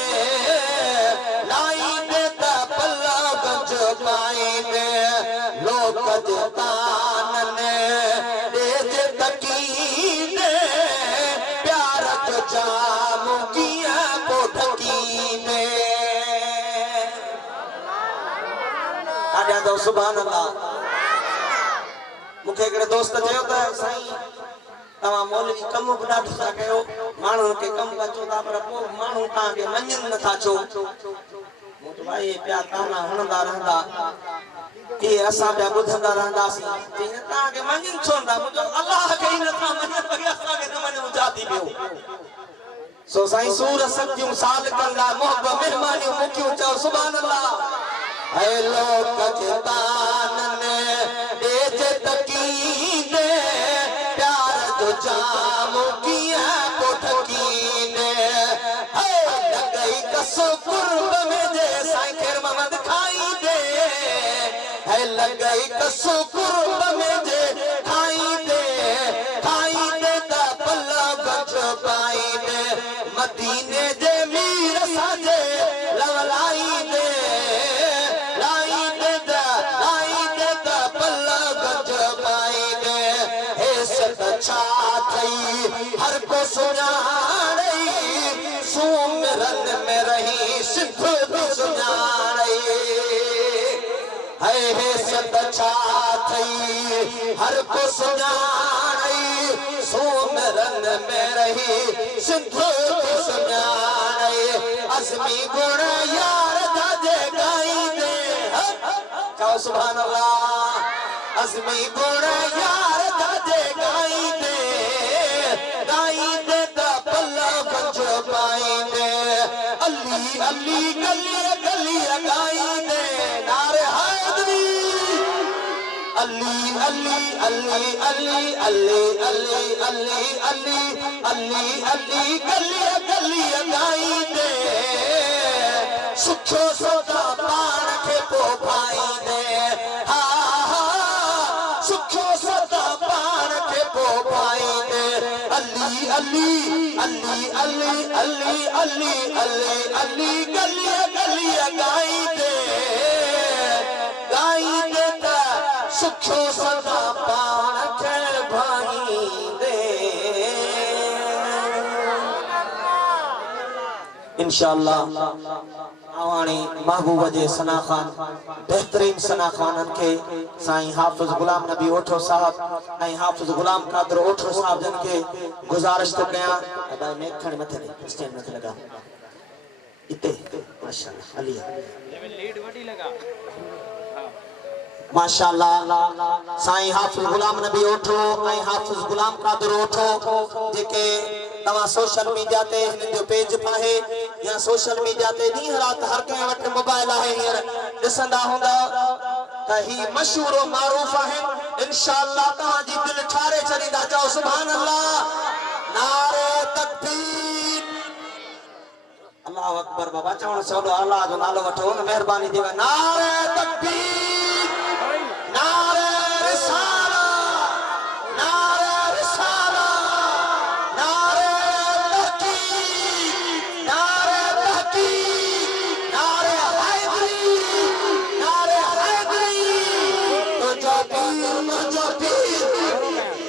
लाई दे ता पल्ला गंज पाई दे लोक जतान ने देज तकी दे प्यार जो जाम किया पोठकी ने आजा दो सुभान अल्लाह मुखे एकड़े दोस्त चयो त साईं तवा मौलवी कम बि ॾाढो था कयो माण्हुनि खे कम अचो था पर पोइ माण्हू तव्हांखे मञनि नथा छो मूं त भाई पिया ताना हणंदा रहंदा इहे असां पिया ॿुधंदा रहंदासीं चई तव्हांखे मञनि छो नथा मुंहिंजो अलाह खे ई नथा मञनि वरी असांखे न मञूं छा थी पियो सो साईं सूर सदियूं साल कंदा मोहब महिरबानियूं मुकियूं चओ सुभान अल्लाह ऐ लोक जतान ने देज तकी ने प्यार जो जाम किया पोठकी ने है लगई कसो कुर्ब में जे साईं खेर मोहम्मद खाई दे है लगई कसो कुर्ब में जे खाई दे ता पल्ला गंज पाई दे मदीने जे मीर साजे लवलाई दे हर को सुनाई सुमरन में रही सिद्ध सुनाई है सत छाई हर को सुनाई सुमरन में रही सिद्ध सुनाई असमी गुण यार दादे गाई दे कहो सुभान अल्लाह असमी गुण यार दादे गाई दे ता पल्ला गंज पाई दे अली अली गली गली गाई दे नारे हैदरी अली अली अली अली अली अली अली अली अली अली गली गली गाई दे सुखो सोदा पाण खे पो पाई दे हा हा सुखो सोदा पाण खे पो पाई दे अली अली अली अली अली अली अली अली गली गली गाई दे ता सुखो सदा पाण खे भाई दे इंशाअल्लाह आवाणी महबूब जे सना खान बेहतरीन सना खानन के साईं हाफिज गुलाम नबी ओठो साहब ऐं हाफिज गुलाम कादर ओठो साहब जन के गुजारिश तो कया भाई मैं खणे मथे स्टैंड मथे लगा इते माशाल्लाह अली लीड वडी लगा माशाल्लाह साईं हाफिज गुलाम नबी ओठो ऐं हाफिज गुलाम कादर ओठो जेके तवा सोशल मीडिया ते हिन जो पेज पाहे या सोशल मीडिया ते दी रात हर के वट मोबाइल है हियर दिसंदा होंदा त ही मशहूर और मारूफ है इंशाअल्लाह तवा जी दिल ठारे चलींदा चओ सुभान अल्लाह नारे तकबीर अल्लाह अकबर बाबा चवण सौलो अल्लाह जो नालो वठो न मेहरबानी देवा नारे तकबीर नारे रिसाला नारे रिसाला नारे तहकीक नारे तहकीक नारे हैदरी तुझो पीर मुझो पीर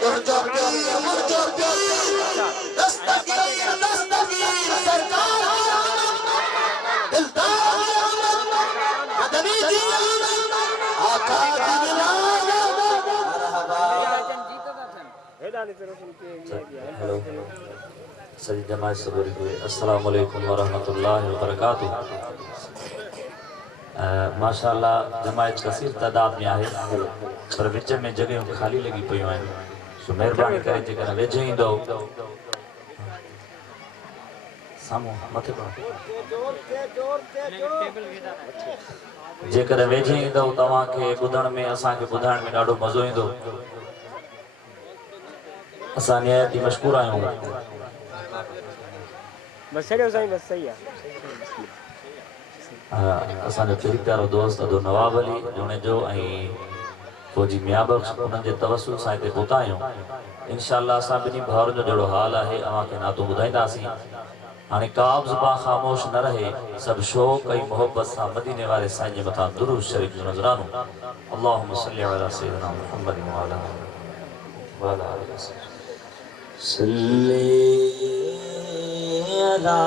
तुझो पीर मुझो पीर दस्तगीर दस्तगीर सरकार हेलो सभी जमात से बोल के अस्सलाम वालेकुम व रहमतुल्लाहि व बरकातहू माशाअल्लाह जमात कसीर तादाद में आहे पर विच में जगह खाली लगी पयूं आहिनि सो मेहरबानी करे जेकर वेझे ईंदो सामो मथे जेकर वेझे ईंदो तव्हांखे ॿुधण में असांखे ॿुधाइण में ॾाढो मज़ो ईंदो असां निहायती मशकूर आहियूं असांजो प्यारो दोस्त अदो नवाब अली जोणे जो ऐं फौजी मियां बख्श उन्हनि जे तवसुल सां हिते पहुता आहियूं। इंशाअल्लाह असां ॿिन्ही भाउरनि जो जहिड़ो हाल आहे अव्हांखे नातो ॿुधाईंदासीं। हाणे का बि ज़ुबान ख़ामोश न रहे, सब शौक़ ऐं मोहब्बत सां मदीने वारे साईं जे मथां दुरूद शरीफ जो नज़रानो। अल्लाहुम्मा सल्ली अला सय्यिदना मुहम्मद व अला आलिहि वसल्लम। सल्ली अला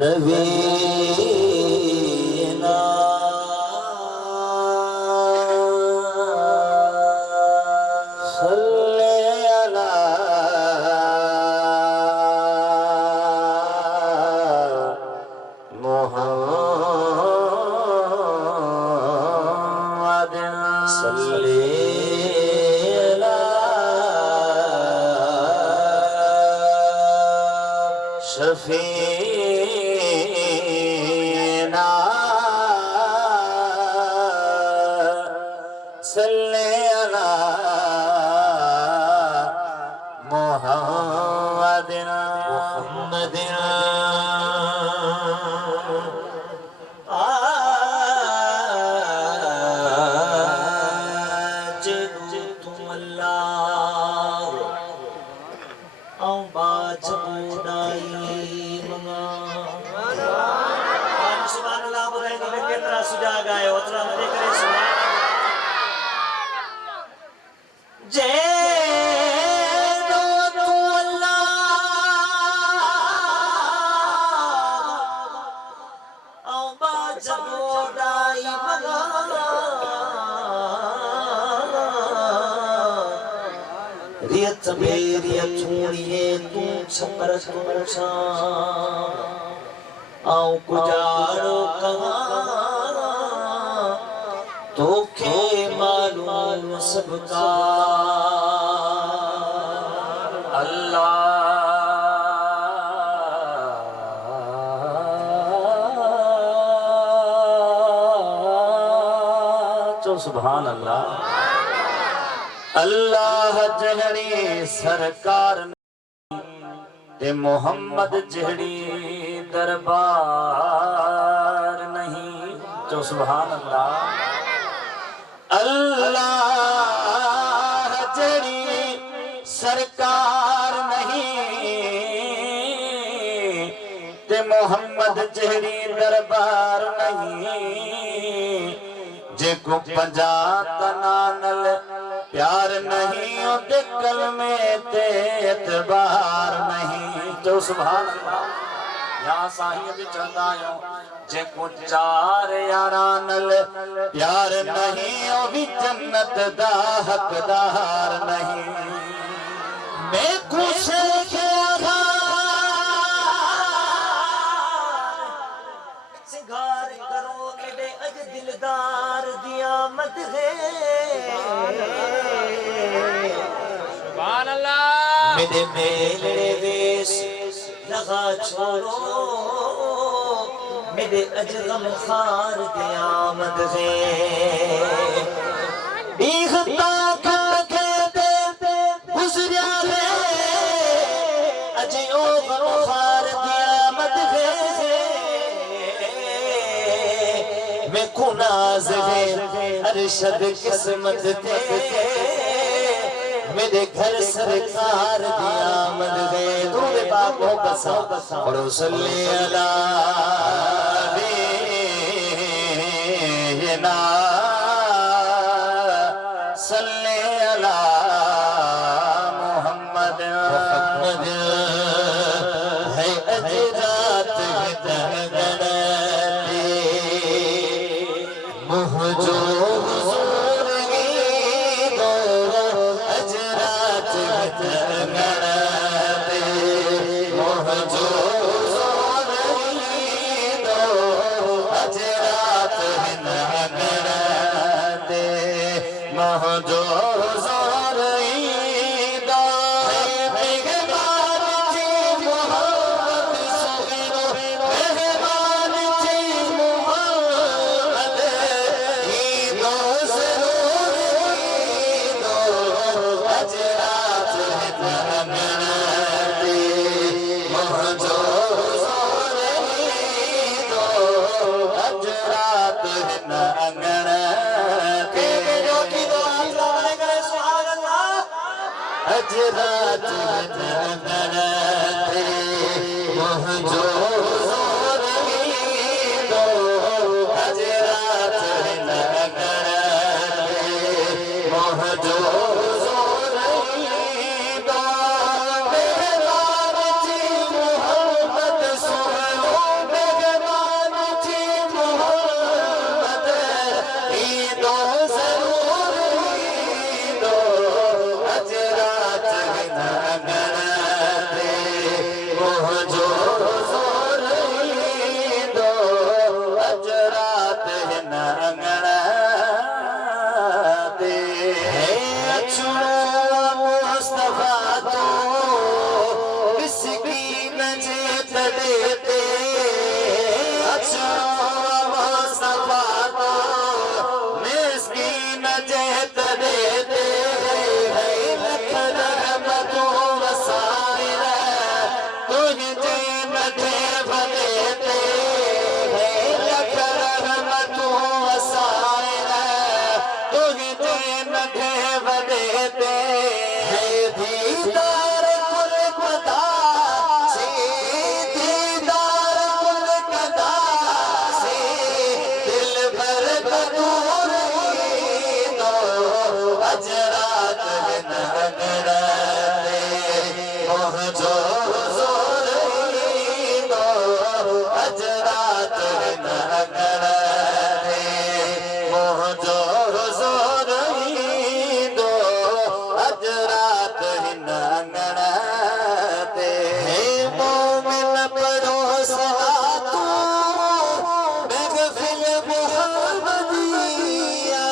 नबीना सल्ले अला मुहम्मद सल्ली अला शफीना सल्ले अला मुहम्मदिन आज तुम अल्लाह औ बाज बुदाई मगा सुभान अल्लाह बुधाई तो केतरा सुजाग आयो ओतरा मजे करे सुभान जय दो तू अल्लाह औ बाज बुदाई मगा रियत मेरी छूड़िए तू छपर तू आओ गुजारो कहाँ तो के मालूम सबका अल्लाह चो सुभान अल्लाह। अल्लाह जहड़ी सरकार ते मोहम्मद जहड़ी दरबार नहीं। चो सुभान अल्लाह। अल्लाह जहड़ी सरकार नहीं ते मोहम्मद जहड़ी दरबार नहीं। जेको पंजा तनानल प्यार नहीं उदे कलमे ते एतबार नहीं। जो सुभान अल्लाह। या साईं भी चवंदा आहियूं जेको चार यारानल प्यार नहीं ओ भी जन्नत दा हकदार नहीं। मैं खुश सिंगार करो मेरे अज दिलदार दिया मत है सुभान अल्लाह। मेरे मेलड़े वेश लगा छोड़ो मेरे अज गम खार दिया मत है बीखता के दे गुजरिया है अज ओ गम खार दिया मत है। मैं कुनाज है अरशद किस्मत ते मेरे घर सरकार दी आमद है। दूर पाक हो बसा पढ़ो सल्ले अला नबीना सल्ले अला मुहम्मद है अजरात गणती मुह जो हुजूर की दो अजरात गणती मुह जो हुजूर की दो अजरात नगरते मोहजो जोर दो अजरात नगरते मोहजो जोर दो मेहमान थी मोहम्मद सुनो मेहमान थी मोहम्मद ईदो जरूर ईदो अजरात नगरते मोहजो जोर ईदो अजरात नगरते छुड़ो मुस्तफा तो मिस्कीन जे देते छुड़ो मुस्तफा तो मिस्कीन जे देते लख रहमतों वसाइल तुझे मथे भदेते लख रहमतों वसाइल तुझे मथे भदेते दीदार कुल कदा से दीदार कुल कदा से दिल भर बदूर दो अजरात नगरते मोहजो जोर दो अजरात नगरते मोहजो जोर दो अजरात नगरते मोमिन पड़ोस तू महफिल मुहम्मदिया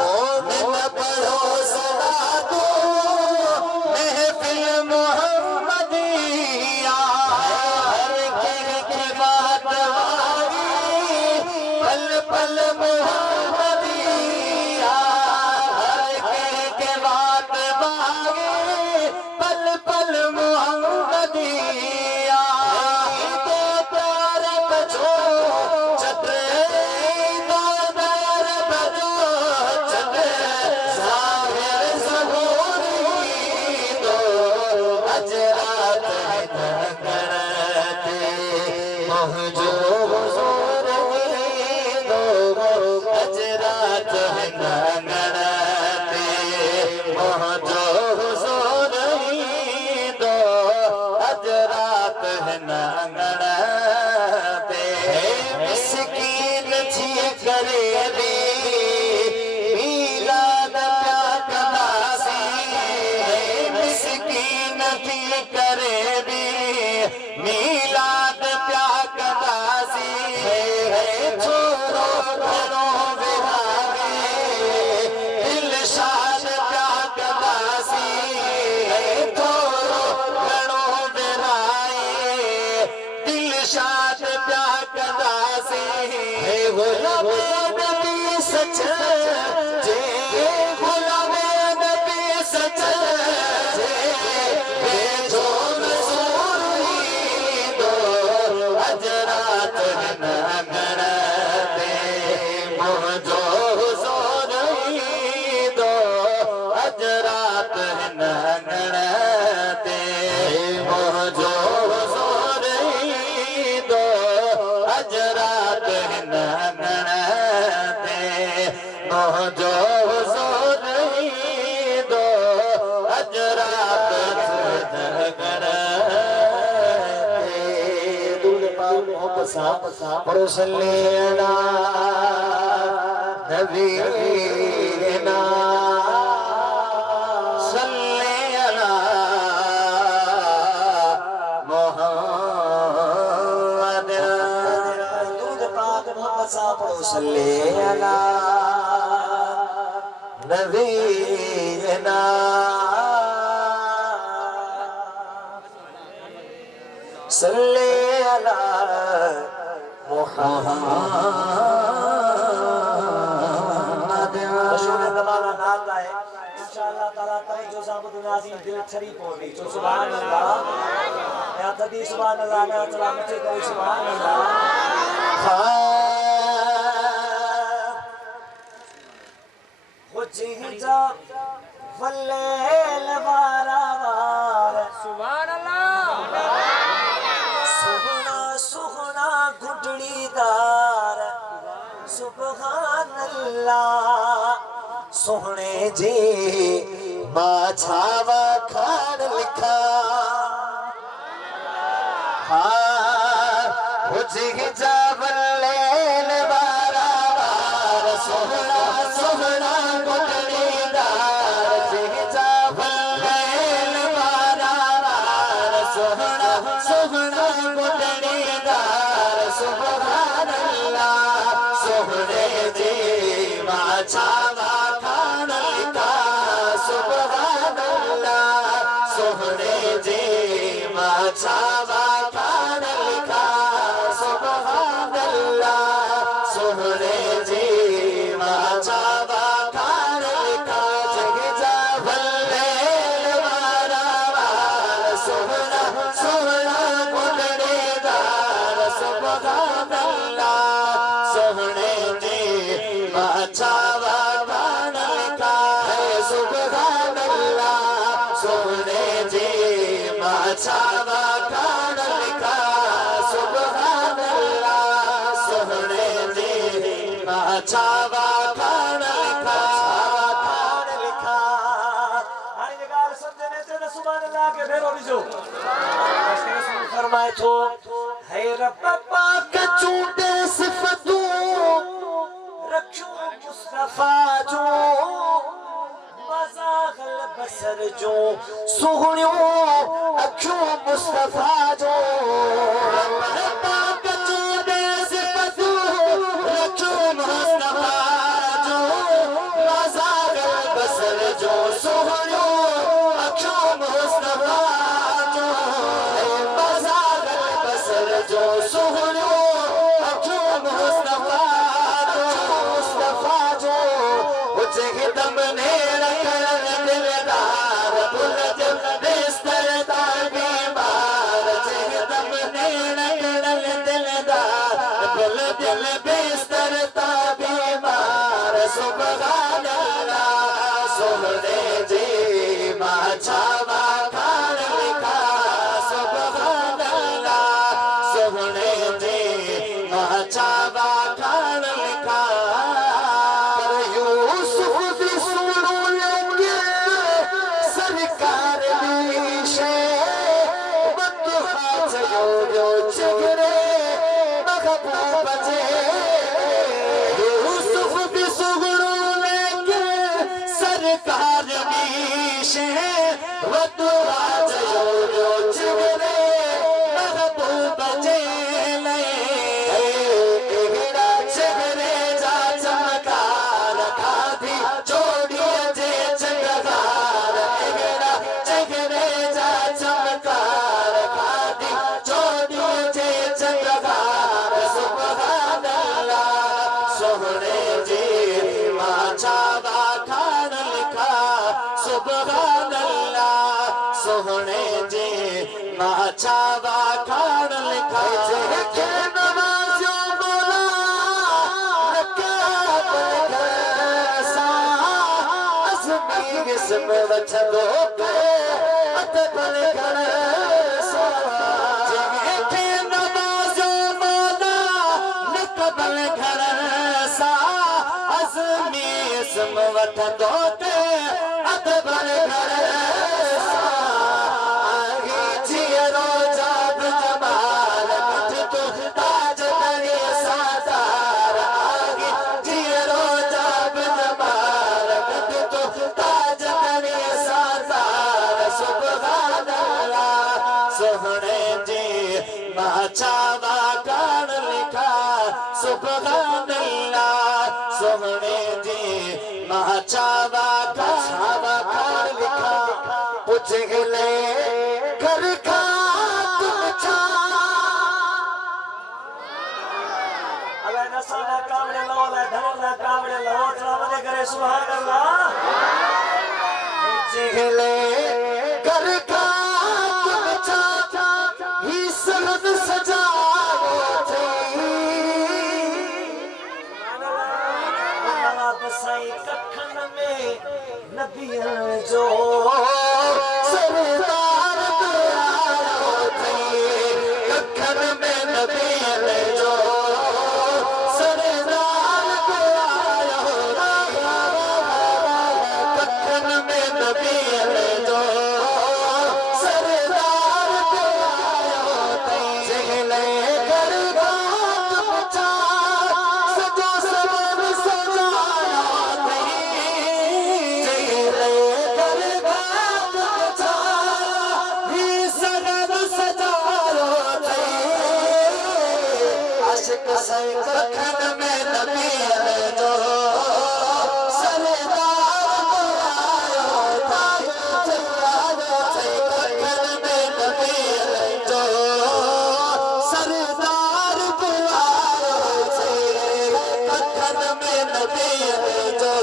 मोमिन पड़ोस तू महफिल मुहम्मदिया हर के बात आगी पल पल मुहम्मदिया हर के बात मांगे पल पल मुहम्मदिया तो प्यार बचो चटे दो दर बचो चटे जाहिर ज़हूरी दो अजरात नगरते मोहजो जोर दो अजरात नगरते मोहजो जोर दो अजरात नगरते मिस्कीन थी करे भी मीलाद प्या कदासी मिस्कीन थी करे भी मीलाद प्या कदासी छोड़ो घणो विरागे दिल शाद प्या कदासी थोरो घणो विराए दिल शाद प्या कदासी गुलाम नबी सच जे गुलाम नबी सच जे भेजो नसूरी दो अजरात नगरते मोहजो जोर दो अजरात नगरते मोहजो जोर दो अजरात नगरते मोहजो जोर दो अजरात नगरते दूर पाक मोहब्बत सा परोसले अला नबीना सल्ले अला मोहम्मद दूर पाक मोहब्बत सा परोसले अला नबीना सल्ले अला मोहम्मद रसूल ज़माना नात है इंशाअल्लाह ताला तवज्जो साहब नाज़ीम दिल छरी पौड़ी तो सुभान अल्लाह या तदी सुभान अल्लाह ना चला मचे कोई सुभान अल्लाह हो जी जा वल्लैल वारावार सुभान अल्लाह सुहना सुहना गुडड़ीदार सुभान अल्लाह सोहने जे माछावा खान लिखा हुजे जावलेन वारावार सोहना सोहना गुडड़ीदार जे जावलेन वारावार सोहना सोहना गुडड़ीदार सुभान अल्लाह सोहने जे माछावा खान लिखा सुभान अल्लाह सोहने जे माछावा खान लिखा सुभान अल्लाह सोहने जे माछावा खान लिखा जग जावले वारावार सोहना सोहना गुडड़ीदार सुभान अल्लाह सोहने जे माछावा खान लिखा है सुभान अल्लाह सोहने जे माछावा खान लिखा सुभान अल्लाह सोहने जे माछावा खान लिखा हाणे जे ॻाल्हि सम्झ में अचे त सुभान अल्लाह खे भेरो ॾिजो फरमाए थो है रब पाक चूंडे सिफ़तूं रखियूं मुस्तफ़ा जो मज़ाक़ल बसर जो सुहिणियूं अखियूं मुस्तफ़ा जो रब पाक चूंडे सिफ़तूं रखियूं मुस्तफ़ा जो मज़ाक़ल बसर जो सुहिणियूं अखियूं मुस्तफ़ा जो मज़ाक़ल बसर जो सुहिणियूं अखियूं मुस्तफ़ा जो हुजे दम ने रखण दिलदार भुल जब बिस्तर तां बीमार जे दम ने रखण दिलदार भुल दिल बिस्तर तां बीमार सुभान अल्लाह सोहने जे माछावा खान लिखा सुभान अल्लाह सोहने जे माछावा खान लिखा यूसुफ दी सुणो लगे सरकार दी शे बदुहा चयो जो चिगरे महबूब जे यूसुफ दी सुणो लगे सरकार दी शे बदुहा चयो जो चिगरे महबूब जे एड़ा चिगरे जा चमकार खाधी जोड़िए जे चंगकार एड़ा चिगरे जा चमकार खाधी जोड़िए जे चंगकार सुभान अल्लाह सोहने जे माछावा खान लिखा सुभान अल्लाह सोहने जे माछावा खान लिखा जे नवाज़ो मोला रकाब सा अज़मी इसम वठंदो अत बल घर सा जे नवाज़ो मोला रकाब घर सा अज़मी इसम वठंदो अत बल घर सा आगे जियरो जाद जमाल मिठ तो ताज तने सादार आगे जियरो जाद जमाल मिठ तो ताज तने सादार सुभान अल्लाह सोहने जे माछावा खान लिखा सुभान अल्लाह सोहने जे माछावा खान लिखा पुछ गले घर का तुम छा अल्लाह नसाना कामड़े लो अल्लाह धरला कामड़े लो चला वने करे सुभान अल्लाह पुछ गले घर का तुम छा ही सनद सजाओ थी बसाई कखन में नबियन जो कखन में नबी जो सरदार बुलायो कखन में नबी जो सरदार बुलायो कखन में नबी जो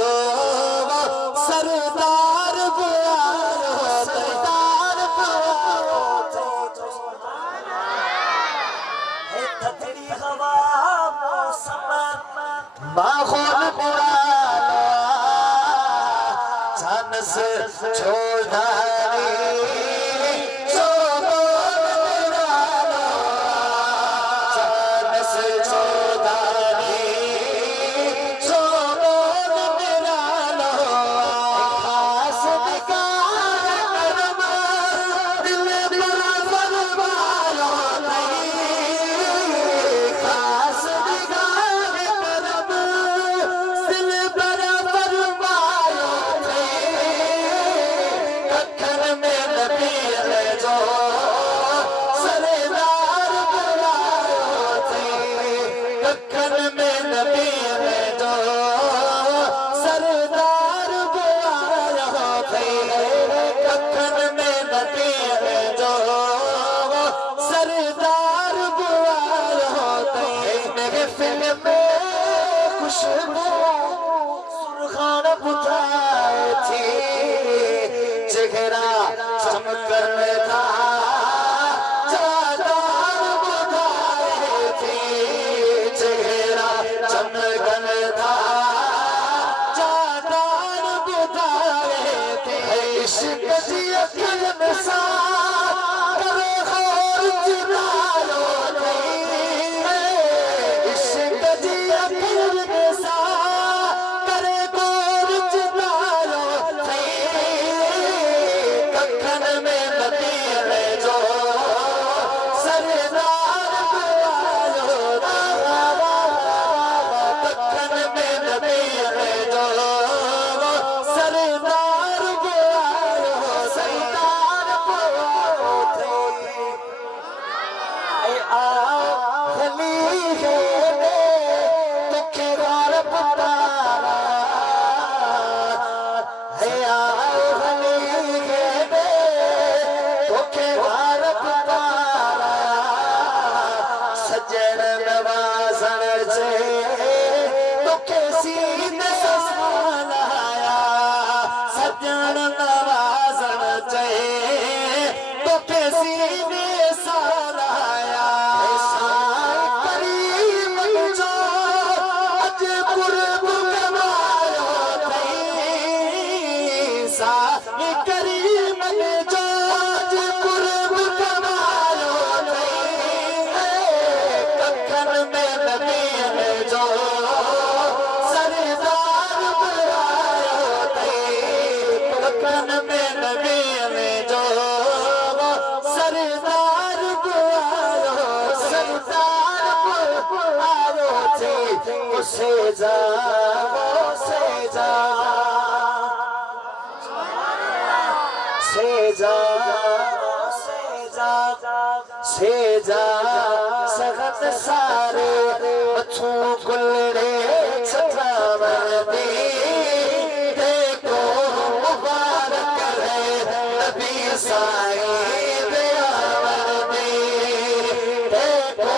सरदार बुलायो सरदार बुलायो थथड़ी हवा मौसम माहौल पुराना छन से छोड़ानी छन से छोड़ानी सोनोन निरालो खास दिकार करम दिल पर फरमायो नहीं खास दिकार करम दिल पर फरमायो कखन में नबी जो सरदार बुलायो कखन में नबी जो सरदार बुलायो कखन में नबी जो सरदार बुलायो महफिल में खुशबू सुरखान बुझाए थी चेहरा चमकन था चादर बुझाए थी चेहरा चमकन था चादर बुझाए थे इश्क की अखिल में सा करे खोर चिरायो नहीं इश्क की अखिल में सा करे खोर चिरायो कखन में नबी जो सरदार बुलायो कखन में नबी जो सरदार बुलायो सरदार बुलायो आओ गली है तुखे गार पुतारा है आओ गली है तुखे गार पुतारा सजन नवाजन से तुखे सीने संभालाया सजन नवाजन से तुखे सीने सालाया करीम जो अज कुर्ब कमायो सा करीम जो अज कुर्ब कमायो कखन में नबी जो सरदार बुलायो कखन में नबी जो सरदार बुलायो सरदार बुलायो उसे जा से जा से जा से जा सगत सारे बच्चों गुलरे छठावर दी देखो मुबारक है नबी साई दयावर दी देखो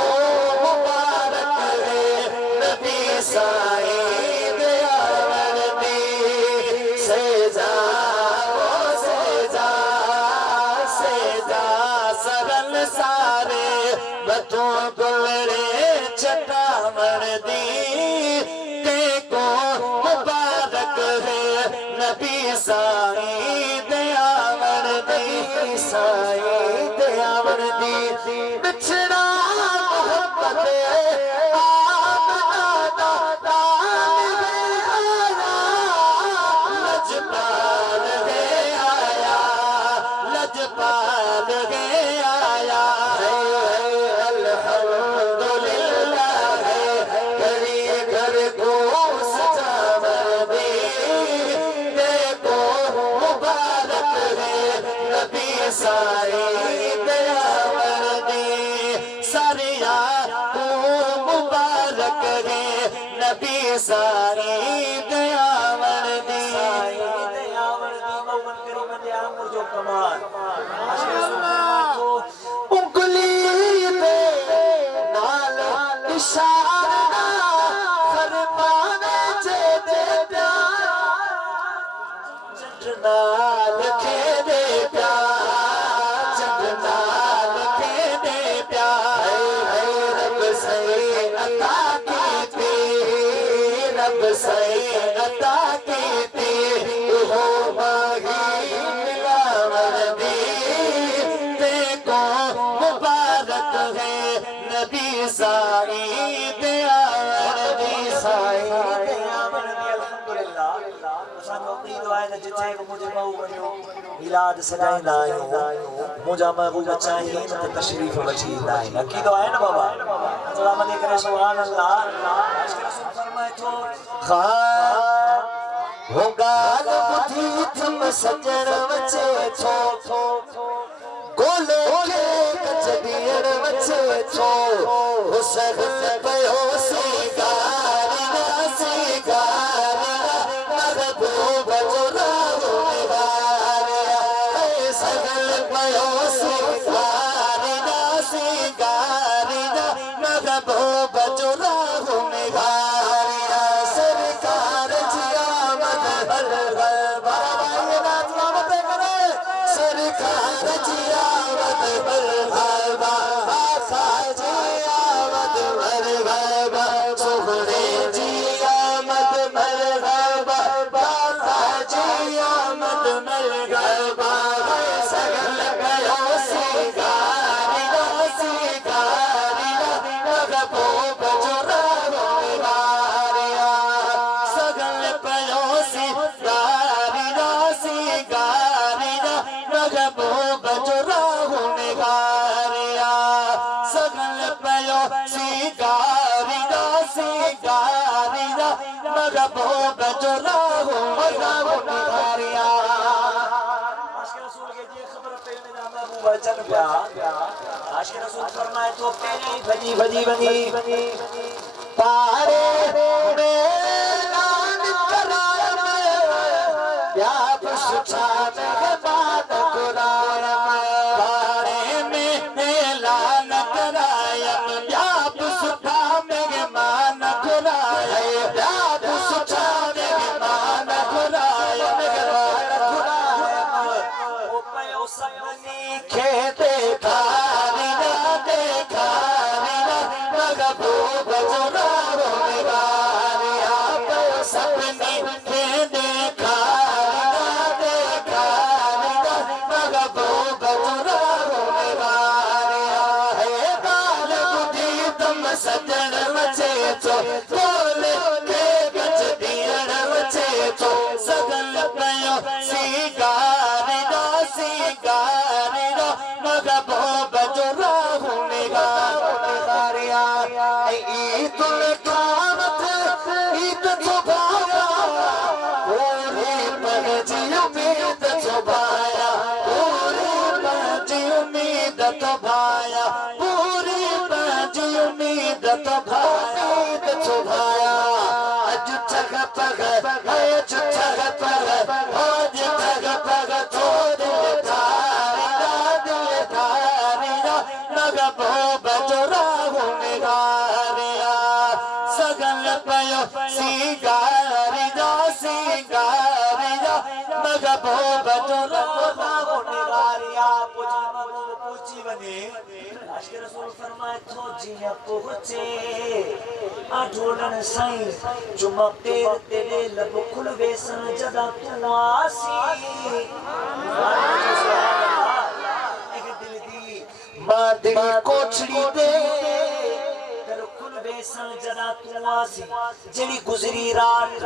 मुबारक है नबी साई दयावर दी से जा सरल सारे बतों गुलरे चटावर दी देखो मुबारक है नबी साई दयावर दी साई दयावर दी बिछड़ा मोहब्बत लजपाल है आया लजपाल है आया अल्हम्दुलिल्लाह घरी घर को सजावर दी देखो मुबारक है नबी साई दयावर दी सारिया को मुबारक सारी दयावण दी दयावण दी मोमन करीम दे आमर जो कमाल उंगली दे नाल इशारा फरमावे जे दे प्यार चंदनाल के दे प्यार चंदनाल के दे प्यार रब से अता कीती रब से अता कीती हो माही मिलावण दी देखो मुबारक है नबी साई दयावण दी साई दयावण दी अल्हम्दुलिल्लाह सानू अपनी दुआएं ने जिथे मुझे महू बणियो मिलाद सजाईंदा आहियूं मुंहिंजा महबूब चाहीन त तशरीफ़ वठींदा आहिनि अक़ीदो आहे न बाबा सलामत करे सुभान अल्लाह आशिक़ रसूल फरमाए थो हो गाल बुधी थम सजण वचे छो गोले के कचड़ियण वचे छो हो सगल पयो सिगारी ना सिगारी महबूब जोरा हो निगारिया सगल पयो सिगारी ना सिगारी महबूब जोरा हो निगारिया सरकार जिया मत हर हर बाबा ये नाच मत करे सरकार जिया मत हर हर बाबा जिया मत हर बाबा सोहरे जिया मत हर बाबा जिया मत हर बाबा सगल गयो सिगारी ना सिगारी महबूब जोरा हो निगारिया सगल पयो सिगारी ना सिगारी महबूब जोरा हो निगारिया सगल पयो सिगारी ना सिगारी महबूब जोरा हो निगारिया आशिक़ रसूल के जी खबर पे में ना महबूब चल गया आशिक़ रसूल फरमाए तो पहले भजी भजी बनी पारे मेलान कराम व्याप सुठा मेहमान कुराम पारे में मेलान करायम व्याप सुठा मेहमान कुराय व्याप सुठा मेहमान कुराय मेहमान कुराय ओ पयो सबनी खे देखारी ना देखारी ना महबूब जोरा हो निगारिया पयो सबनी खे देखारी ना देखारी ना महबूब जोरा हो निगारिया है गाल बुधी तुम सजण वचे छो बोले के गच दियण वचे छो सगल पयो सिगारी ना सिगारी ना महबूब जोरा हो निगारिया ईदुल कामत ईद सुभाया पूरी पंजी उम्मीद सुभाया पूरी पंजी उम्मीद सुभाया पूरी पंजी उम्मीद सुभाया सुभाया अज ठग पग है ठग पग आज ठग पग छोड़ धारी महबूब जोरा हो निगारिया सगल पयो सिगारी ना सिगारी महबूब जोरा हो निगारिया पूजी महबूब पूजी बने आशिक़ रसूल फरमाए थो जिया पहुंचे आठोड़न साईं चुमा पेर तेरे लब खुल वेसन जदा तू आसी एक दिल दी मादरी कोठड़ी दे तेरे खुल वेसन जदा तू आसी जेड़ी गुजरी रात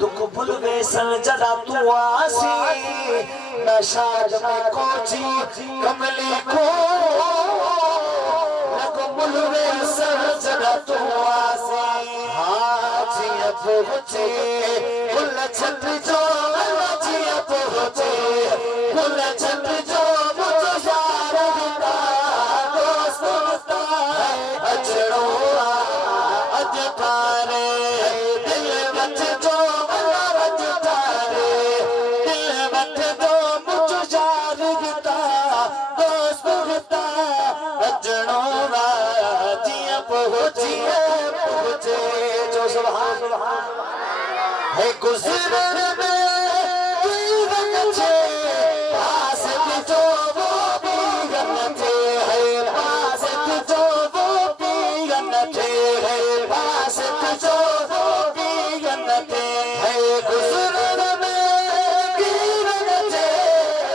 दुख भूल वेसन जदा तू आसी नशाद में कोठी कमली को लग मुलवे सर जदा तू आसी हाजी पहुंचे कुल छत जो हाजी पहुंचे कुल छत जो मुझे यार विदा दोस्त अजड़ो अज तारे जिए पहुंचे जो सुभान है गुजरन में पीरन थे पास जो वो पीरन थे है पास जो वो पीरन थे है पास जो वो पीरन थे है गुजरन में पीरन थे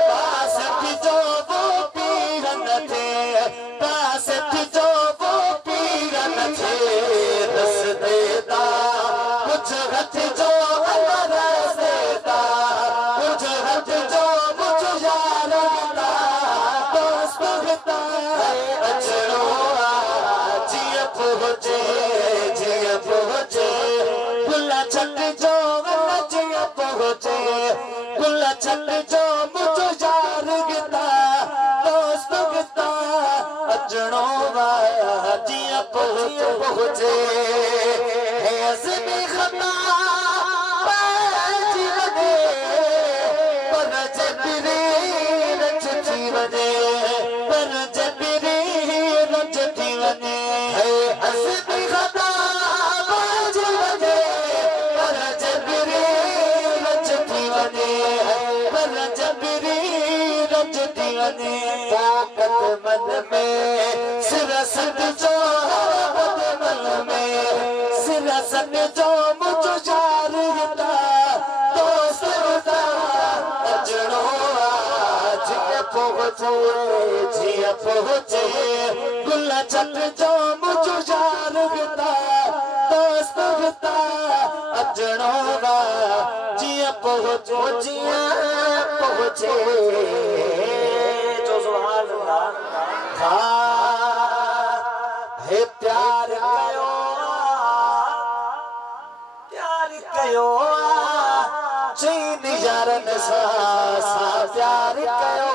पास जो वो पीरन थे पास जो वो पीरन थे दस देता कुछ हथ जो छट जो मुझो यार गता दोस्त गता अचणो जिया पहुंचे है असमी खता पैजी वने पर जबरी रचती वने पर जबरी रचती वने है असमी खता पैजी वने पर जबरी रचती वने पोकत मन में सिरसत जो मन में सिरसत जो मुझो यार गता दोस्त गता अजणो जिया पहुंचे गुल छट जो मुझो यार गता दोस्त गता अजणो जिया पहुंचे जो सुभान अल्लाह है प्यार कयो चीन यारन सा प्यार कयो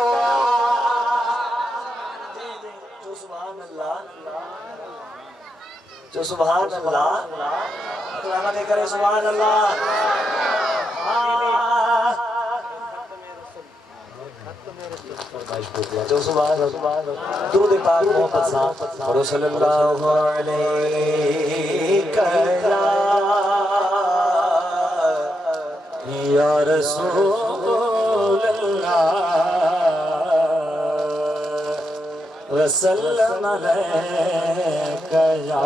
जो सुभान अल्लाह जो सुभान अल्लाह कलामा दे करे सुभान अल्लाह जो सुभान दुरूद पाक मोहम्मद साहब सल्लल्लाहु अलैहि या रसूल अल्लाह वसल्लम अलैका या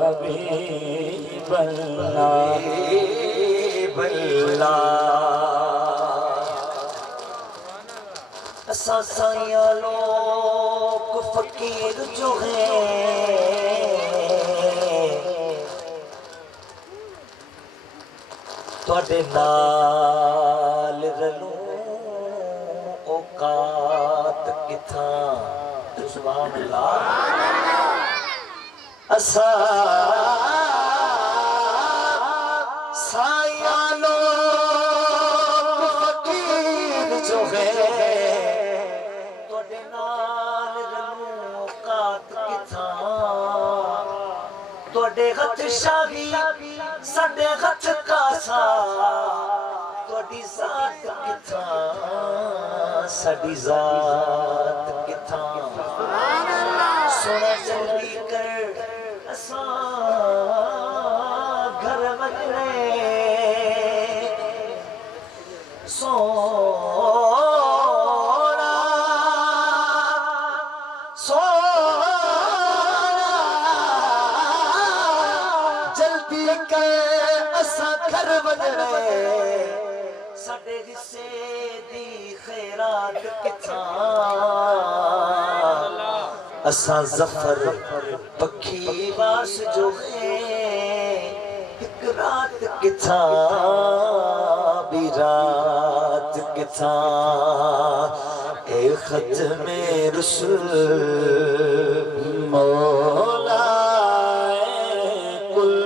हबीब अल्लाह साया लोग फकीर जो हैं तुहाडे नाल रलू औकात किथा सुभान अल्लाह असा साया लोग फकीर जो हैं हथ शाही साडे हथ कासा तुहाडी जात किथा साडी जात किथा सोना जल्दी कर असा घर वजने साडे हिस्से दी खैरात किथा असा जफर पखी वास जो है एक रात किथा भी रात किथा ए खत में रसूल